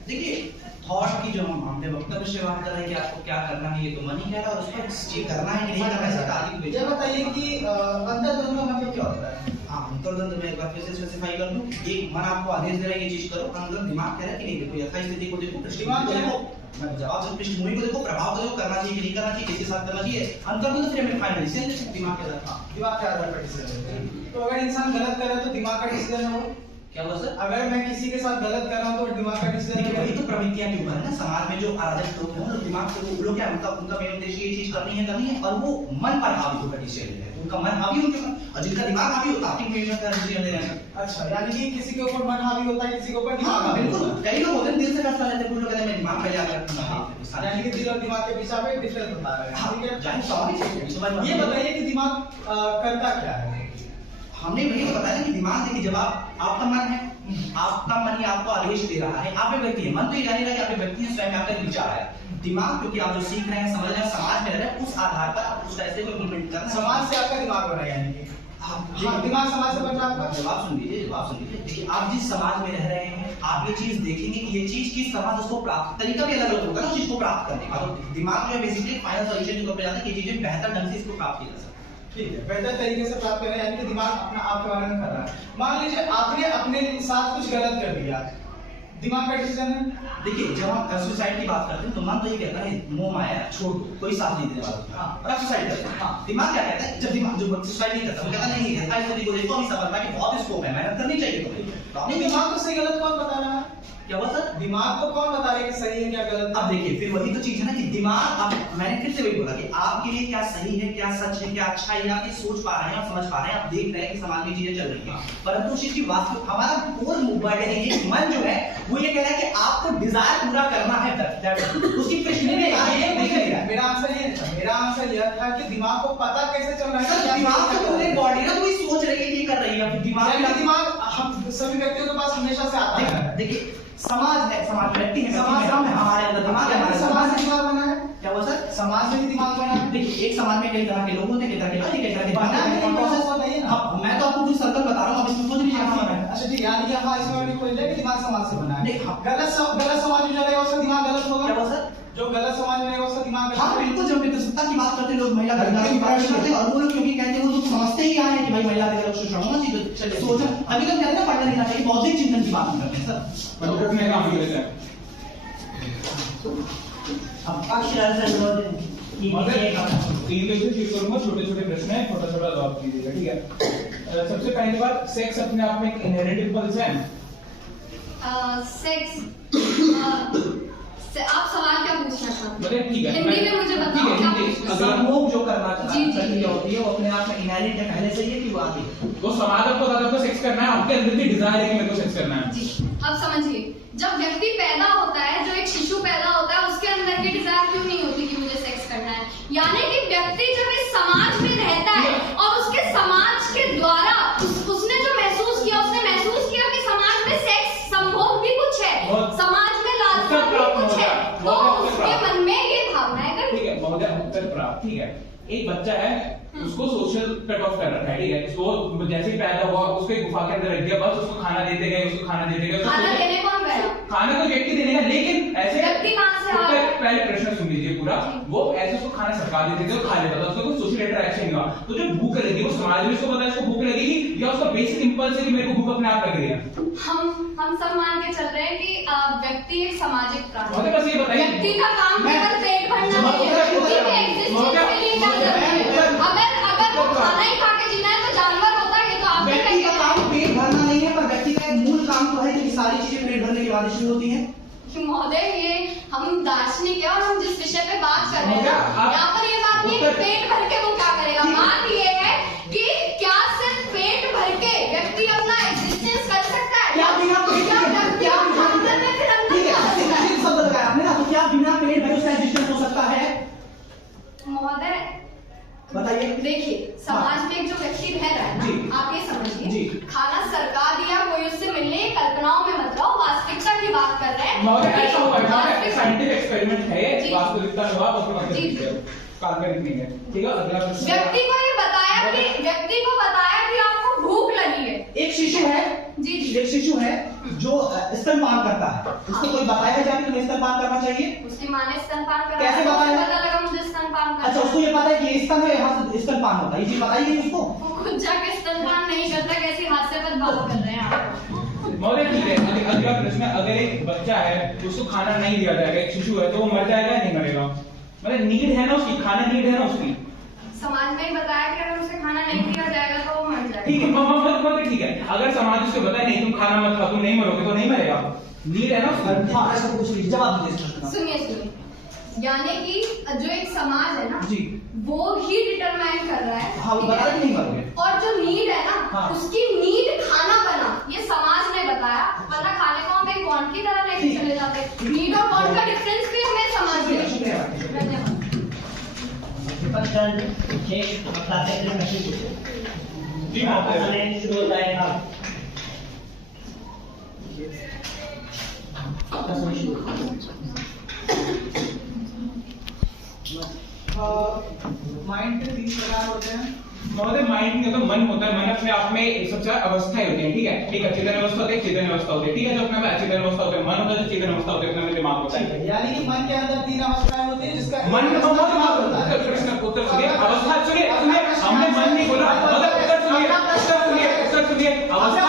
देखिए, थॉट की जो हम अपने वक्तव्य से बात कर रहे हैं कि आपको क्या करना है, ये तो मन ही कह रहा है, और उसको चीज करना है कि नहीं करना है, तारीख ये बताइए कि अंतर्द्वंद का मतलब क्या होता है? हाँ, अंतर्द्वंद में एक बार फिर से स्पेसिफाई कर दूं, एक मन आपको आदेश दे रहा है ये चीज करो, अंदर दिमाग कह रहा है कि नहीं, देखो यथास्थिति को देखो, दिमाग को क्या है? देखो, जवाब से पृष्ठभूमि को देखो, प्रभाव को देखो, करना चाहिए कि नहीं करना चाहिए, किसके साथ करना चाहिए, अंतर्द्वंद फिर हमें फाइनल डिसीजन दिमाग के साथ। हाँ, दिमाग के आधार पर डिसीजन है। तो अगर इंसान गलत कर रहा है तो दिमाग का डिसीजन है वो? क्या हुआ सर? अगर मैं किसी के साथ गलत कर रहा हूँ तो दिमाग का डिसीजन देखिए, है? वही तो प्रवृत्तियां के ऊपर है ना, समाज में जो अराजक लोग हैं, वो दिमाग से वो लोग क्या, उनका मेन उद्देश्य ये चीज करनी है, और वो मन पर हावी होकर डिसीजन है, उनका मन हावी उनके ऊपर, और जिनका दिमाग हावी होता है अपनी मेजर कर डिसीजन ले रहे हैं। अच्छा, यानी कि किसी के ऊपर मन हावी होता है, किसी के ऊपर दिमाग हाँ, हावी बिल्कुल, होता है। कई लोग होते हैं दिल से फैसला लेते हैं, कुछ लोग कहते हैं मैं दिमाग पे जाकर यानी कि दिल और दिमाग के बीच आप एक डिफरेंस बता रहे हैं, ठीक है? जाहिर स्वाभाविक है। ये बताइए कि दिमाग करता क्या है? हमने वही तो बताया कि दिमाग, देखिए जब आपका मन है, आपका मन ही आपको आदेश दे रहा है, आप एक व्यक्ति है, मन तो ये जान रहा है कि आप एक व्यक्ति हैं, स्वयं आपका विचार है, दिमाग क्योंकि आप जो सीख रहे हैं, समझ रहे हैं, समाज में रह रहे हैं, उस आधार पर आप उस तरह से कोई इम्प्लीमेंट करना है। समाज से आपका दिमाग बना, यानी कि हाँ, दिमाग समाज से बन रहा है आपका? जवाब सुन लीजिए। देखिए, आप जिस समाज में रह रहे हैं, आप ये चीज देखेंगे कि ये चीज किस समाज उसको प्राप्त, तरीका भी अलग अलग होगा ना उस चीज को प्राप्त करने का। तो दिमाग जो है बेसिकली फाइनल सॉल्यूशन के तौर पर जाता है कि ये चीजें बेहतर ढंग से इसको प्राप्त किया जा सकता है। ठीक है, बेहतर तरीके से प्राप्त करें, यानी कि दिमाग अपना आपके बारे में कर रहा है। मान लीजिए आपने अपने साथ कुछ गलत कर दिया, दिमाग का डिसीजन है? देखिए, जब हम सुसाइड की बात करते हैं तो मन तो ये कहता है मोह माया छोड़ दो, कोई साथ नहीं देने वाला। हाँ। और आप सुसाइड करते हैं। हाँ, दिमाग क्या कहता है, जब दिमाग जो सुसाइड नहीं करता, वो कहता नहीं है ऐसा स्थिति को देखो, अभी समझ में कि बहुत स्कोप है, मेहनत करनी चाहिए तुम्हें। तो अपने अपने दिमाग को सही गलत कौन बता रहा है? क्या हुआ सर? दिमाग को कौन बता रहा है कि सही है क्या गलत? अब देखिए, फिर वही तो चीज है ना कि दिमाग, अब मैंने फिर से वही बोला कि आपके लिए क्या सही है, क्या सच है, क्या अच्छा है, आप ये सोच पा रहे हैं, आप समझ पा रहे हैं, आप देख रहे हैं कि समाज में चीजें चल रही हैं, परंतु उस चीज की वास्तविक हमारा कोर बर्डन है, ये मन जो है वो ये कह रहा है कि आपको डिजायर पूरा करना है, उसकी पृष्ठभूमि में ये देख रहा है। मेरा आंसर यह था कि दिमाग को पता कैसे चल रहा है? सर, दिमाग का पूरे बॉडी ना कोई सोच रही है कि ये कर रही है, फिर दिमाग हम सभी व्यक्तियों के पास हमेशा से आता है। देखिए, समाज है, समाज व्यक्ति है, समाज हम है, हमारे अंदर दिमाग है, हमारे समाज से दिमाग बना है? क्या हुआ सर? समाज में ही दिमाग बना है? देखिए, एक समाज में कई तरह के लोग होते हैं, कई तरह के लोग, कई तरह के बना है, लेकिन प्रोसेस बताइए ना। हाँ, मैं तो आपको कुछ सर्कल बता रहा हूँ, आप इसमें खोज लीजिए कहाँ बना है। अच्छा ठीक है, यानी कि हाँ, इसमें भी खोज ले कि दिमाग समाज से बना है। नहीं, हाँ। गलत समाज में जो रहेगा उसका दिमाग गलत होगा। क्या हुआ सर? जो गलत समाज में रहेगा उसका दिमाग हाँ बिल्कुल, जब पितृसत्ता की बात करते हैं लोग महिला अधिकार की बात करते हैं, और वो लोग क्योंकि कहते हैं वो लोग समझते ही आए हैं कि भाई महिला अधिकार शोषण होना चाहिए, तो सोचना अभी तक कहते हैं ना पढ़ना लिखना चाहिए, बौद्धिक चिंतन की बात हम करते हैं सर। पंडित ने काम किया है। अब पक्ष अनुरोध तीन में से शुरू करूंगा, छोटे छोटे प्रश्न है, छोटा छोटा जवाब दीजिएगा, ठीक है। सबसे पहली बात, सेक्स अपने आप में एक इनहेरेंट इंपल्स है। आप सवाल क्या पूछना चाहते हैं? ठीक है, हिंदी में मुझे बताओ क्या पूछना चाहते हैं? संभोग जो करना जी, जी, चाहिए होती है वो अपने आप में इनहेरेंट है पहले से ही है कि वो आती है? वो समाज आपको बताता है आपको सेक्स करना है, आपके अंदर की डिजायर है कि मेरे को सेक्स करना है। जी, अब समझिए, जब व्यक्ति पैदा होता है, जो एक शिशु पैदा होता है, उसके अंदर की डिजायर क्यों नहीं होती कि मुझे सेक्स करना है? यानी कि व्यक्ति जब इस समाज में रहता है और उसके समाज के द्वारा उसने जो महसूस किया, उसने महसूस किया कि समाज में सेक्स संभोग भी कुछ है, समाज में लालसा भी कुछ है, तो उसके मन में ये भावनाएं गई। ठीक है महोदय, उत्तर प्राप्त। ठीक है, एक बच्चा है, उसको सोशल कट ऑफ कर रखा है, ठीक है, उसको जैसे ही पैदा हुआ उसको एक गुफा के अंदर रख दिया, बस उसको खाना देते गए, उसको खाना देते गए, खाना देने कौन गया? खाना तो व्यक्ति देने का, लेकिन ऐसे व्यक्ति कहां से आ रहा है? पहले प्रश्न सुन लीजिए पूरा। वो ऐसे उसको खाना सरका देते थे, वो खा लेता था, उसका कोई सोशल इंटरेक्शन नहीं हुआ, तो जो भूख लगी वो समाज में उसको पता है इसको भूख लगेगी, या उसका बेसिक इंपल्स है कि मेरे को भूख अपने आप लग रही है। हम सब मान के चल रहे हैं कि व्यक्ति एक सामाजिक प्राणी महोदय बस ये बताइए, व्यक्ति का काम केवल पेट भरना नहीं है, व्यक्ति के एग्जिस्टेंस के लिए क्या जरूरी है? अगर वो खाना ही खा के जीना है तो जानवर होता है, ये तो आप भी व्यक्ति का काम पेट भरना नहीं है, पर व्यक्ति का एक मूल काम तो है कि सारी चीजें पेट भरने के बाद शुरू होती हैं। महोदय, ये हम दार्शनिक है और हम जिस विषय पे बात कर रहे हैं यहाँ पर ये बात नहीं है कि पेट भर के वो क्या करेगा। बात ये है कि क्या सिर्फ पेट भर के व्यक्ति अपना एग्जिस्टेंस कर सकता है? क्या बिना पेट शब्द लगाया आपने ना, तो क्या बिना पेट भरे उसका एग्जिस्टेंस हो सकता है? महोदय बताइए। देखिए, समाज में जो व्यक्ति रह रहा है ना, आप ये समझिए, खाना सरका दिया, कोई उससे मिलने की कल्पनाओं में मत रहो, वास्तविकता की बात कर रहे हैं। महोदय ऐसा हुआ है, साइंटिफिक एक्सपेरिमेंट है, वास्तविकता हुआ, उसको मत कीजिए, काल्पनिक नहीं है, ठीक है। अगला प्रश्न, व्यक्ति को ये बताया कि आपको भूख लगी है। एक शिशु है, जी जी, एक शिशु है जो स्तनपान करता है, उसको कोई बताया जाए कि तुम्हें स्तनपान करना चाहिए? उसकी माँ ने स्तनपान करा, कैसे बताया? पता लगा मुझे स्तनपान करना। अच्छा, उसको ये पता है कि ये स्तन है, यहाँ से स्तनपान होता है, ये चीज बताइए उसको। वो खुद जाके स्तनपान नहीं करता, कैसी हास्यास्पद बात कर रहे हैं आप? महोदय ठीक है, अगला प्रश्न, अगर एक बच्चा है उसको खाना नहीं दिया जाएगा, एक शिशु है, तो वो मर जाएगा या नहीं मरेगा? मतलब नीड है ना उसकी, खाना नीड है ना उसकी। समाज ने बताया कि अगर उसे खाना नहीं दिया जाएगा तो वो मर जाएगा। ठीक है, मत ठीक है, अगर समाज उसको बताए नहीं तुम खाना मत खाओ, तुम नहीं मरोगे, तो नहीं मरेगा, नीड है ना उसकी। हाँ, ऐसा कुछ नहीं, जवाब दीजिए इस प्रश्न का। सुनिए, यानी कि जो एक समाज है ना जी, वो ही डिटरमाइन कर रहा है। हाँ, वो बता रहे नहीं मरोगे। और जो नीड है ना, हाँ, उसकी नीड खाना बना, ये समाज ने बताया, वरना खाने को हम एक बॉन्ड की तरह लेके चले जाते। नीड और बॉन्ड का डिफरेंस भी हमें समझ शुक्रिया। धन्यवाद। जी महोदय, शुरू होता है माइंड के 3 प्रकार होते हैं। महोदय माइंड में तो मन होता है, मन अपने आप में एक सबसे अवस्थाएं होती है, ठीक है, एक अचेतन अवस्था होती है, एक चेतन अवस्था होती है, ठीक है, जो अपने में अचेतन अवस्था होता है मन होता है, जो चेतन अवस्था होता है अपने में दिमाग होता है। यानी कि मन के अंदर 3 अवस्थाएं होती हैं, जिसका मन में दिमाग होता है। प्रश्न उत्तर सुनिए, अवस्था सुनिए, हमने मन नहीं बोला, मतलब उत्तर सुनिए, अवस्था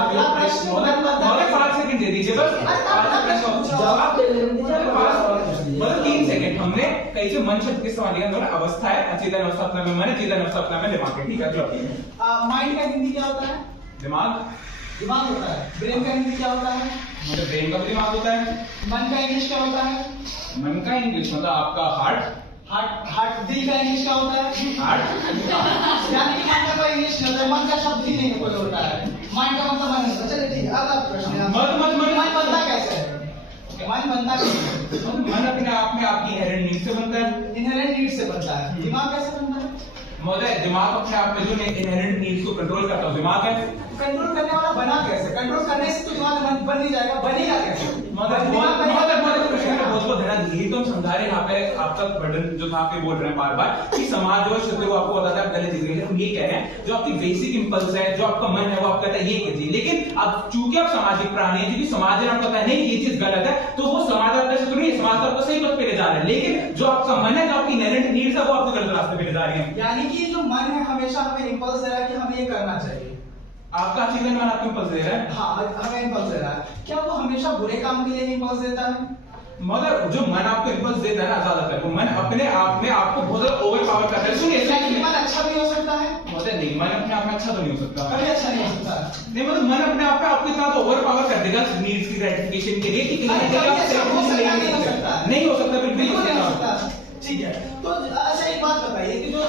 अगला प्रश्न महोदय 5 सेकंड दे दीजिए बस, जवाब दे मतलब 3 सेकंड। हमने कई से मन शब्द के इस्तेमाल किया, मतलब अवस्था है, अचेतन अवस्था अपने में मन है, चेतन अवस्था अपने में दिमाग है, ठीक है। चलो, माइंड का हिंदी क्या होता है? दिमाग होता है। ब्रेन का हिंदी क्या होता है? मतलब ब्रेन का भी दिमाग होता है। मन का इंग्लिश क्या होता है? मन का इंग्लिश मतलब आपका हार्ट। दिल का इंग्लिश क्या होता है? यानी कि मन का कोई इंग्लिश नहीं होता है, मन का शब्द ही नहीं कोई होता है, माइंड का मतलब मन होता है। चलिए ठीक है, अगला प्रश्न। मन बनता कैसे है? मन बनता कैसे? मन अपने आप में आपकी इनहेरेंट नीड से बनता है। इनहेरेंट नीड से बनता है। दिमाग कैसे बनता है? महोदय दिमाग अपने आप में जो इनहेरेंट नीड्स को कंट्रोल करता है दिमाग है। कंट्रोल करने वाला बना कैसे? कंट्रोल करने से तो दिमाग बन नहीं जाएगा, बनेगा कैसे? महोदय प्रश्न बहुत को ध्यान यही तो हम समझा रहे हैं यहाँ पे आपका बर्डन जो था आप ये बोल रहे हैं बार बार कि समाज जो शत्रु को आपको बताता है आप गलत चीज करेंगे। हम ये कह रहे हैं जो आपकी बेसिक इंपल्स है, जो आपका मन है, वो आप कहता है ये कीजिए, लेकिन अब चूंकि आप सामाजिक प्राणी है, क्योंकि समाज ने आपको पता है नहीं ये चीज गलत है, तो वो समाज आपका शत्रु नहीं है, समाज आपको सही पथ पे ले जा रहा है। लेकिन जो आपका मन है, जो आपकी इनहेरेंट नीड्स है, वो आपको गलत रास्ते पे ले जा रही है। यानी कि जो मन है हमेशा हमें इंपल्स दे रहा है कि हमें ये करना चाहिए। आपका चीजें मन आपको इंपल्स दे रहा है। हाँ, हमें इंपल्स दे रहा है। क्या वो हमेशा बुरे काम के लिए इंपल्स देता है? मतलब जो मन आपको इंपल्स देता है ना, ज्यादातर वो मन अपने आप में आपको बहुत ज्यादा ओवर पावर करता है। सुनिए, मन अच्छा भी हो सकता है? मतलब नहीं, मन अपने आप में अच्छा तो नहीं हो सकता। कभी अच्छा नहीं हो सकता। नहीं, मतलब मन अपने आप में आपको इतना तो ओवर पावर कर देगा नीड्स की ग्रेटिफिकेशन के लिए कि नहीं हो सकता, बिल्कुल नहीं हो सकता। ठीक है, तो अच्छा एक बात बताइए कि जो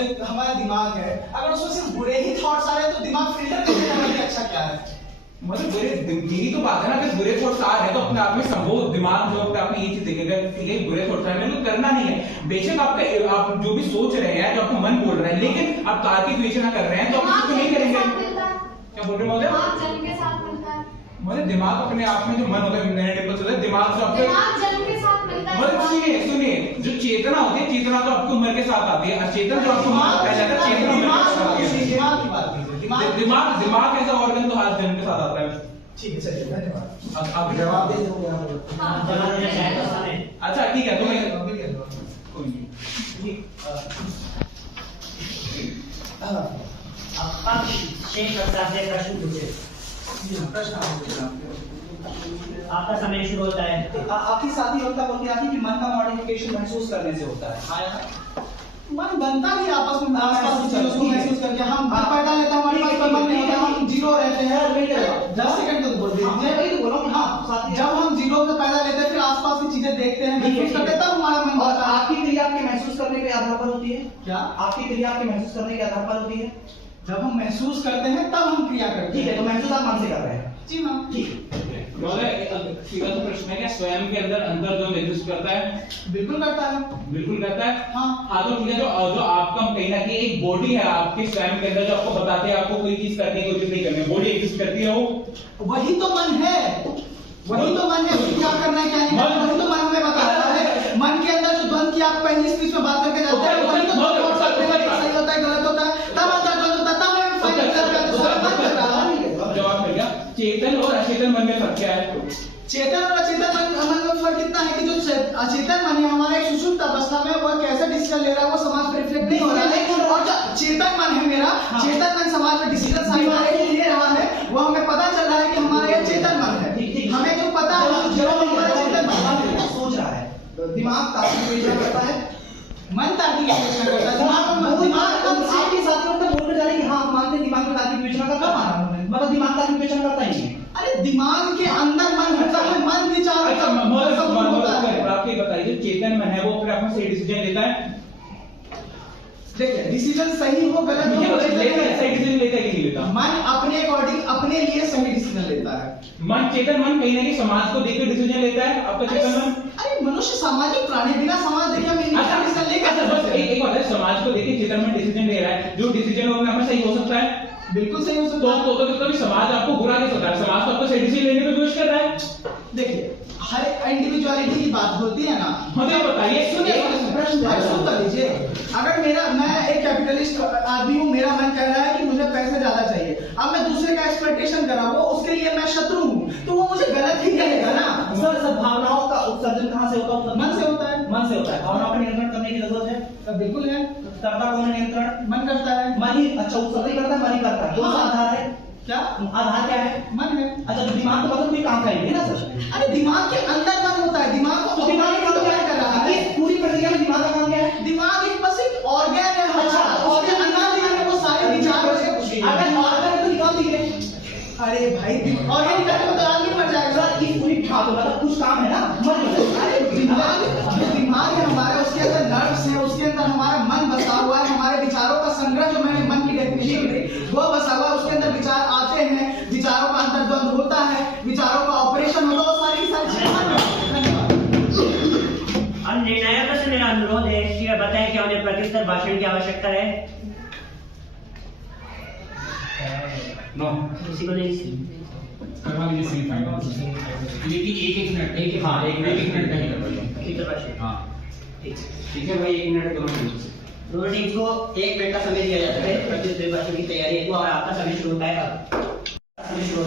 एक हमारा दिमाग है, अगर उसमें सिर्फ बुरे ही थॉट्स आ रहे हैं तो दिमाग फिल्टर कैसे करना कि अच्छा क्या है? मतलब बुरे, यही तो बात है ना, कि बुरे थॉट्स आ रहे हैं तो अपने आप में संभव दिमाग जो अपने आप में ये चीज देखेगा कि ये बुरे थॉट्स आ रहे हैं, मेरे को करना नहीं है। बेशक आपका आप जो भी सोच रहे हैं, जो आपका मन बोल रहा है, लेकिन आप तार्किक विवेचना कर रहे हैं तो आप इसको नहीं करेंगे। क्या बोल रहे हो दिमाग जन्म के साथ मिलता है। मतलब दिमाग अपने आप में जो मन होता है, नेगेटिव होता है, दिमाग जो आपके दिमाग जन्म के साथ मिलता है। मतलब सुनिए, जो चेतना होती है, चेतना तो आपकी उम्र के साथ आती है, अचेतन जो आपको पहले आता है, चेतना उम्र के साथ आती है। दिमाग की बात कीजिए। दिमाग ऐसा ऑर्गन तो आज जन्म के साथ आता है। ठीक है, चलिए, धन्यवाद। अब जवाब दे दो। अच्छा ठीक है, तो मैं कोई नहीं। अब शेख प्रसाद से प्रश्न पूछे। आपका समय शुरू होता है। आपकी साथी वक्ता बोलती आती कि मन का मॉडिफिकेशन महसूस करने से होता है। मन बनता ही आपस में आसपास की चीजों को महसूस करके। हम पैदा लेते हैं, हमारे पास मन नहीं होता, हम जीरो रहते हैं। 10 सेकंड तो बोल दीजिए। हाँ, जब हम जीरो पे पैदा लेते हैं, फिर आसपास की चीजें देखते हैं, महसूस करते हैं, तब हमारा मन बनता है। आपकी क्रिया आपके महसूस करने के आधार पर होती है। क्या आपकी क्रिया आपके महसूस करने के आधार पर होती है? जब हम महसूस करते हैं तब हम क्रिया करते ठीक हैं। है, तो महसूस आप मन से कर रहे हैं। जी हाँ, ठीक है। सीधा सा प्रश्न है, क्या स्वयं के अंदर अंदर जो महसूस करता है? बिल्कुल करता है। बिल्कुल करता है। हाँ, तो ठीक है, जो आपका कहीं ना कहीं एक बॉडी है आपके स्वयं के अंदर जो आपको बताते हैं आपको कोई चीज करनी है, कोई चीज नहीं करनी है, बॉडी एग्जिस्ट करती है, वो वही तो मन है। वही तो मन है, क्या करना है क्या नहीं करना है, वही तो मन हमें बताता है। मन के अंदर जो द्वंद की आप पहली स्पीच में बात करके जाते हैं, वही तो सही होता है, गलत होता है, तब अंदर द्वंद होता है, तब हमें फाइनल करते हैं। जवाब मिल गया। चेतन और अचेतन मन में फर्क क्या है? चेतन और अचेतन मन में फर्क इतना है कि जो अचेतन मन है हमारा एक सुषुप्त अवस्था में, वो कैसे डिसीजन ले रहा है वो समाज पे रिफ्लेक्ट नहीं हो रहा है। और जो चेतन मन है मेरा, चेतन मन समाज में डिसीजन सारी ले रहा है, वो हमें पता चल रहा है कि हमारा ये चेतन मन है। हमें जो पता है हमारा चेतन मन सोच रहा है, दिमाग तार्किक विवेचना करता है, मन तार्किक विवेचना करता है। दिमाग आपके साथियों का बोलने जा रहे हैं कि हाँ आप मानते हैं दिमाग में तार्किक विवेचना का कब माना? मतलब दिमाग तार्किक विवेचना करता ही नहीं। अरे दिमाग के अंदर मन होता है, मन विचार आप ये बताइए, चेतन मन है वो फिर अपना सही डिसीजन लेता है? देखिए, डिसीजन सही हो गलत हो, सही डिसीजन लेता है कि नहीं लेता? मन अपने अकॉर्डिंग अपने लिए सही डिसीजन लेता है। मन, चेतन मन कहीं ना कहीं समाज को देखकर डिसीजन लेता है। आपका चेतन मन? अरे मनुष्य सामाजिक प्राणी, बिना समाज देखे हम डिसीजन ले अच्छा, बस एक बात है, समाज को देखे चेतन मन डिसीजन ले रहा है, जो डिसीजन वो अपना सही हो सकता है? बिल्कुल सही हो सकता है। तो कभी समाज आपको बुरा नहीं सकता, समाज तो आपको सही डिसीजन लेने पे कोशिश कर रहा है। देखिए, हर इंडिविजुअलिटी की बात होती है ना। मुझे बताइए, सुन लीजिए, अगर मैं एक कैपिटलिस्ट आदमी हूँ, मेरा मन कह रहा है कि मुझे पैसे ज्यादा चाहिए, अब मैं दूसरे का एक्सपेक्टेशन कर रहा हूँ, उसके लिए मैं शत्रु हूँ, तो वो मुझे गलत ही कहेगा ना। सर भावनाओं का उत्सर्जन कहाँ से होता है? मन से होता है। मन से होता है। भावनाओं पर नियंत्रण करने की जरूरत है? तो बिल्कुल है। करता कौन है नियंत्रण? मन करता है। मन ही। अच्छा, उत्सर्जन करता है, मन ही करता है। कौन सा आधार है? क्या आधार क्या है? मन है। अच्छा, तो दिमाग तो मतलब कोई काम करेंगे ना सर? अरे दिमाग के अंदर मन होता है, दिमाग को दिमाग का काम क्या कर रहा है? पूरी प्रक्रिया में दिमाग का काम क्या है? दिमाग एक बस एक ऑर्गन है। अच्छा, उसके अंदर वो सारे विचार अगर ऑर्गन तो निकाल दिए। अरे भाई, ऑर्गन निकालने में तो आदमी मर जाएगा। सर इस पूरी मतलब कुछ काम है ना? अरे दिमाग है हमारा, उसके अंदर नर्व्स है, उसके अंदर हमारा मन बसा हुआ है, हमारे विचारों का संग्रह, जो मैंने मन की डेफिनेशन दी वो बसा हुआ है, उसके अंदर विचार आते हैं, विचारों का अंतर्द्वंद होता है, विचारों का ऑपरेशन होता है, सारी चीजें। अब निर्णायकों से मेरा अनुरोध है कि वे बताएं कि उन्हें प्रत्युत्तर भाषण की आवश्यकता है। नो, किसी को नहीं। करवा लीजिए सेमीफाइनल। ये कि एक मिनट का ही करवाइए। हाँ ठीक है भाई, 1 मिनट दोनों टीम को 1 मिनट का समय दिया जाता है प्रतियोगिता द्विभाषियों की तैयारी हेतु और आपका समय शुरू होता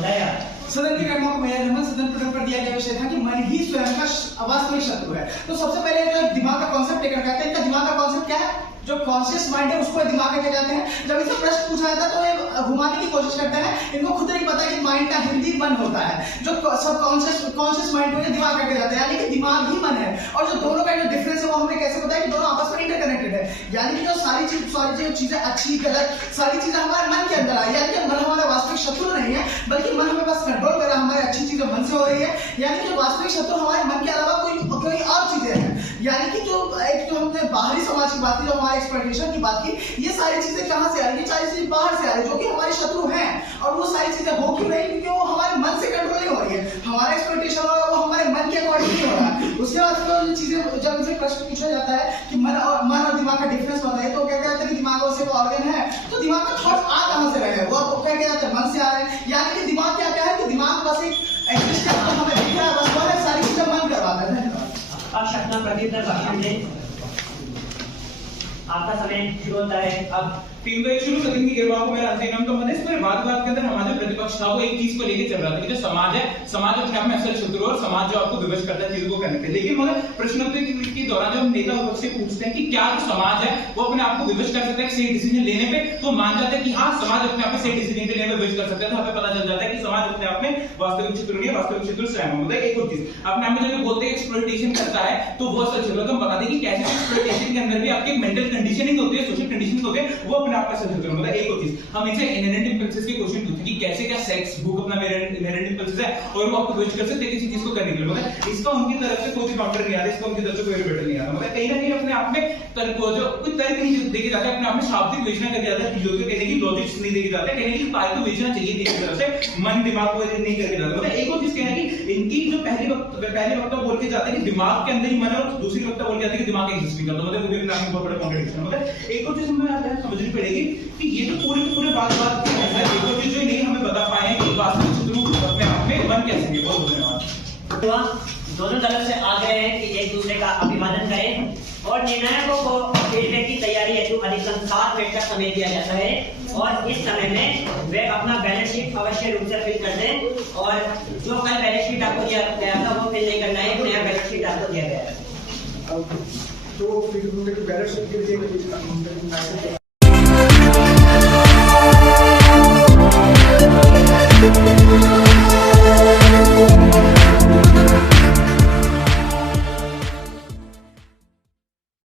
है। सदन के कर्मों को मेयर रहमान सदन पटल पर दिया गया विषय था कि मन ही स्वयं का वास्तविक शत्रु है। तो सबसे पहले जो दिमाग का कॉन्सेप्ट लेकर के आते हैं, इनका दिमाग का कॉन्सेप्ट क्या है? जो कॉन्शियस माइंड है उसको दिमाग कहते जाते हैं। जब इनसे प्रश्न पूछा जाता है तो ये घुमाने की कोशिश करते हैं, इनको खुद नहीं पता कि माइंड का हिंदी मन होता है। जो सब कॉन्शियस माइंड को दिमाग कहते जाते हैं, यानी कि दिमाग ही मन है। और जो दोनों का जो डिफरेंस है वो हमने कैसे बताया कि दोनों आपस में इंटरकनेक्टेड है। यानी कि जो सारी चीजें अच्छी गलत सारी चीजें हमारे मन के अंदर आई, यानी कि मन हमारा वास्तविक शत्रु नहीं है, बल्कि मन हमें बस कंट्रोल कर रहा है। हमारी अच्छी चीजें मन से हो रही है, यानी कि जो वास्तविक शत्रु हमारे मन के अलावा कोई और चीजें हैं। यानी कि जो हमने बाहरी समाज की बात की, जो हमारे एक्सपेक्टेशन की बात की, ये सारी चीजें कहां से आ रही है? सारी चीजें बाहर से आ रही है, जो कि हमारे शत्रु हैं। और वो सारी चीजें हो क्यों रही? क्योंकि वो हमारे मन से कंट्रोल नहीं हो रही है। हमारा एक्सपेक्टेशन हो रहा है वो हमारे मन के अकॉर्डिंग नहीं हो रहा है। उसके बाद जो चीजें जब इनसे प्रश्न पूछा जाता है कि मन और दिमाग का डिफरेंस होता है, तो क्या कहते हैं कि दिमाग से ऑर्गन है, तो दिमाग में थॉट्स आ कहां से रहे हैं? वो क्या कहते हैं? मन से आ रहे हैं। यानी कि दिमाग क्या है कि दिमाग बस एक एक्सिस्टेंस हमें दिख रहा है, बस वो है, सारी चीजें मन करवाता है। पक्ष अपना प्रत्युत्तर भाषण दे। आपका समय शुरू होता है अब। 3 शुरू सदन की गिरवा को मेरा अंतिम तो मैंने इस पर बात के अंदर हमारा जो प्रतिपक्ष था वो एक चीज को लेके चल रहा था कि जो समाज है, समाज अपने आप में असल शत्रु और समाज जो आपको विवश करता है चीजों को करने के। लेकिन मगर प्रश्नोत्तरी के दौरान जब हम नेता विपक्ष से पूछते हैं कि क्या जो समाज है वो अपने आप को विवश कर सकता है सही डिसीजन लेने पे, तो मान जाते हैं कि हाँ समाज अपने आप में सही डिसीजन लेने में विवश कर सकता है। तो हमें पता चल जाता है कि समाज अपने आप में वास्तविक शत्रु नहीं है, वास्तविक शत्रु स्वयं है। मतलब एक और चीज अपने आप में जब बोलते हैं एक्सप्लॉइटेशन करता है तो वो असल शत्रु है। तो हम बता दें कि कैसे एक्सप्लॉइटेशन के अंदर भी आपकी मेंटल कंडीशनिंग होती है, सोशल कंडीशनिंग होती है, वो अपने आप में असल शत्रु है। एक और चीज हम इनसे इनहेरेंट इंपल्सेस के क्वेश्चन पूछते हैं कि कैसे क्या सेक्स भूख अपना इनहेरेंट इंपल्सेस है और वो आपको विवश कर सकते हैं किसी चीज को करने के लिए। मतलब इसका उनकी तरफ से कोई काउंटर नहीं आ रहा, इसका उनकी तरफ से कोई रिबेटल नहीं आ रहा। मतलब कहीं ना कहीं अपने आप में तर्क जो कोई तर्क नहीं देके जाते, अपने आप में शाब्दिक विवेचना करके जाते हैं, जो कहने की लॉजिक्स नहीं देके जाते, कहने की तार्किक विवेचना चाहिए इनकी तरफ से, मन दिमाग को नहीं करके जाते। मतलब एक और चीज कहना कि इनकी जो पहले वक्ता बोल के जाते हैं कि दिमाग के अंदर ही मन है और दूसरी वक्ता बोल के जाते हैं कि दिमाग एग्जिस्ट नहीं करता। मतलब वो भी अपने आप में बहुत बड़ा कॉन्ट्रडिक्शन। मतलब एक और चीज हमें समझनी पड़ेगी कि ये तो पूरे बात जो नहीं हमें बता पाए कि वास्तविक शत्रु अपने आप में मन कैसे है। बहुत धन्यवाद। दोनों तरफ से आग्रह है कि एक दूसरे का अभिवादन करें और निर्णायकों को फीडबैक की तैयारी हेतु अधिकतम 7 मिनट का समय दिया जाता है और इस समय में वे अपना बैलेंस शीट अवश्य रूप से फिल कर दें। और जो कल बैलेंस शीट आपको दिया गया था वो फिल नहीं करना है, नया बैलेंस शीट आपको दिया गया है। तो बैलेंस शीट के लिए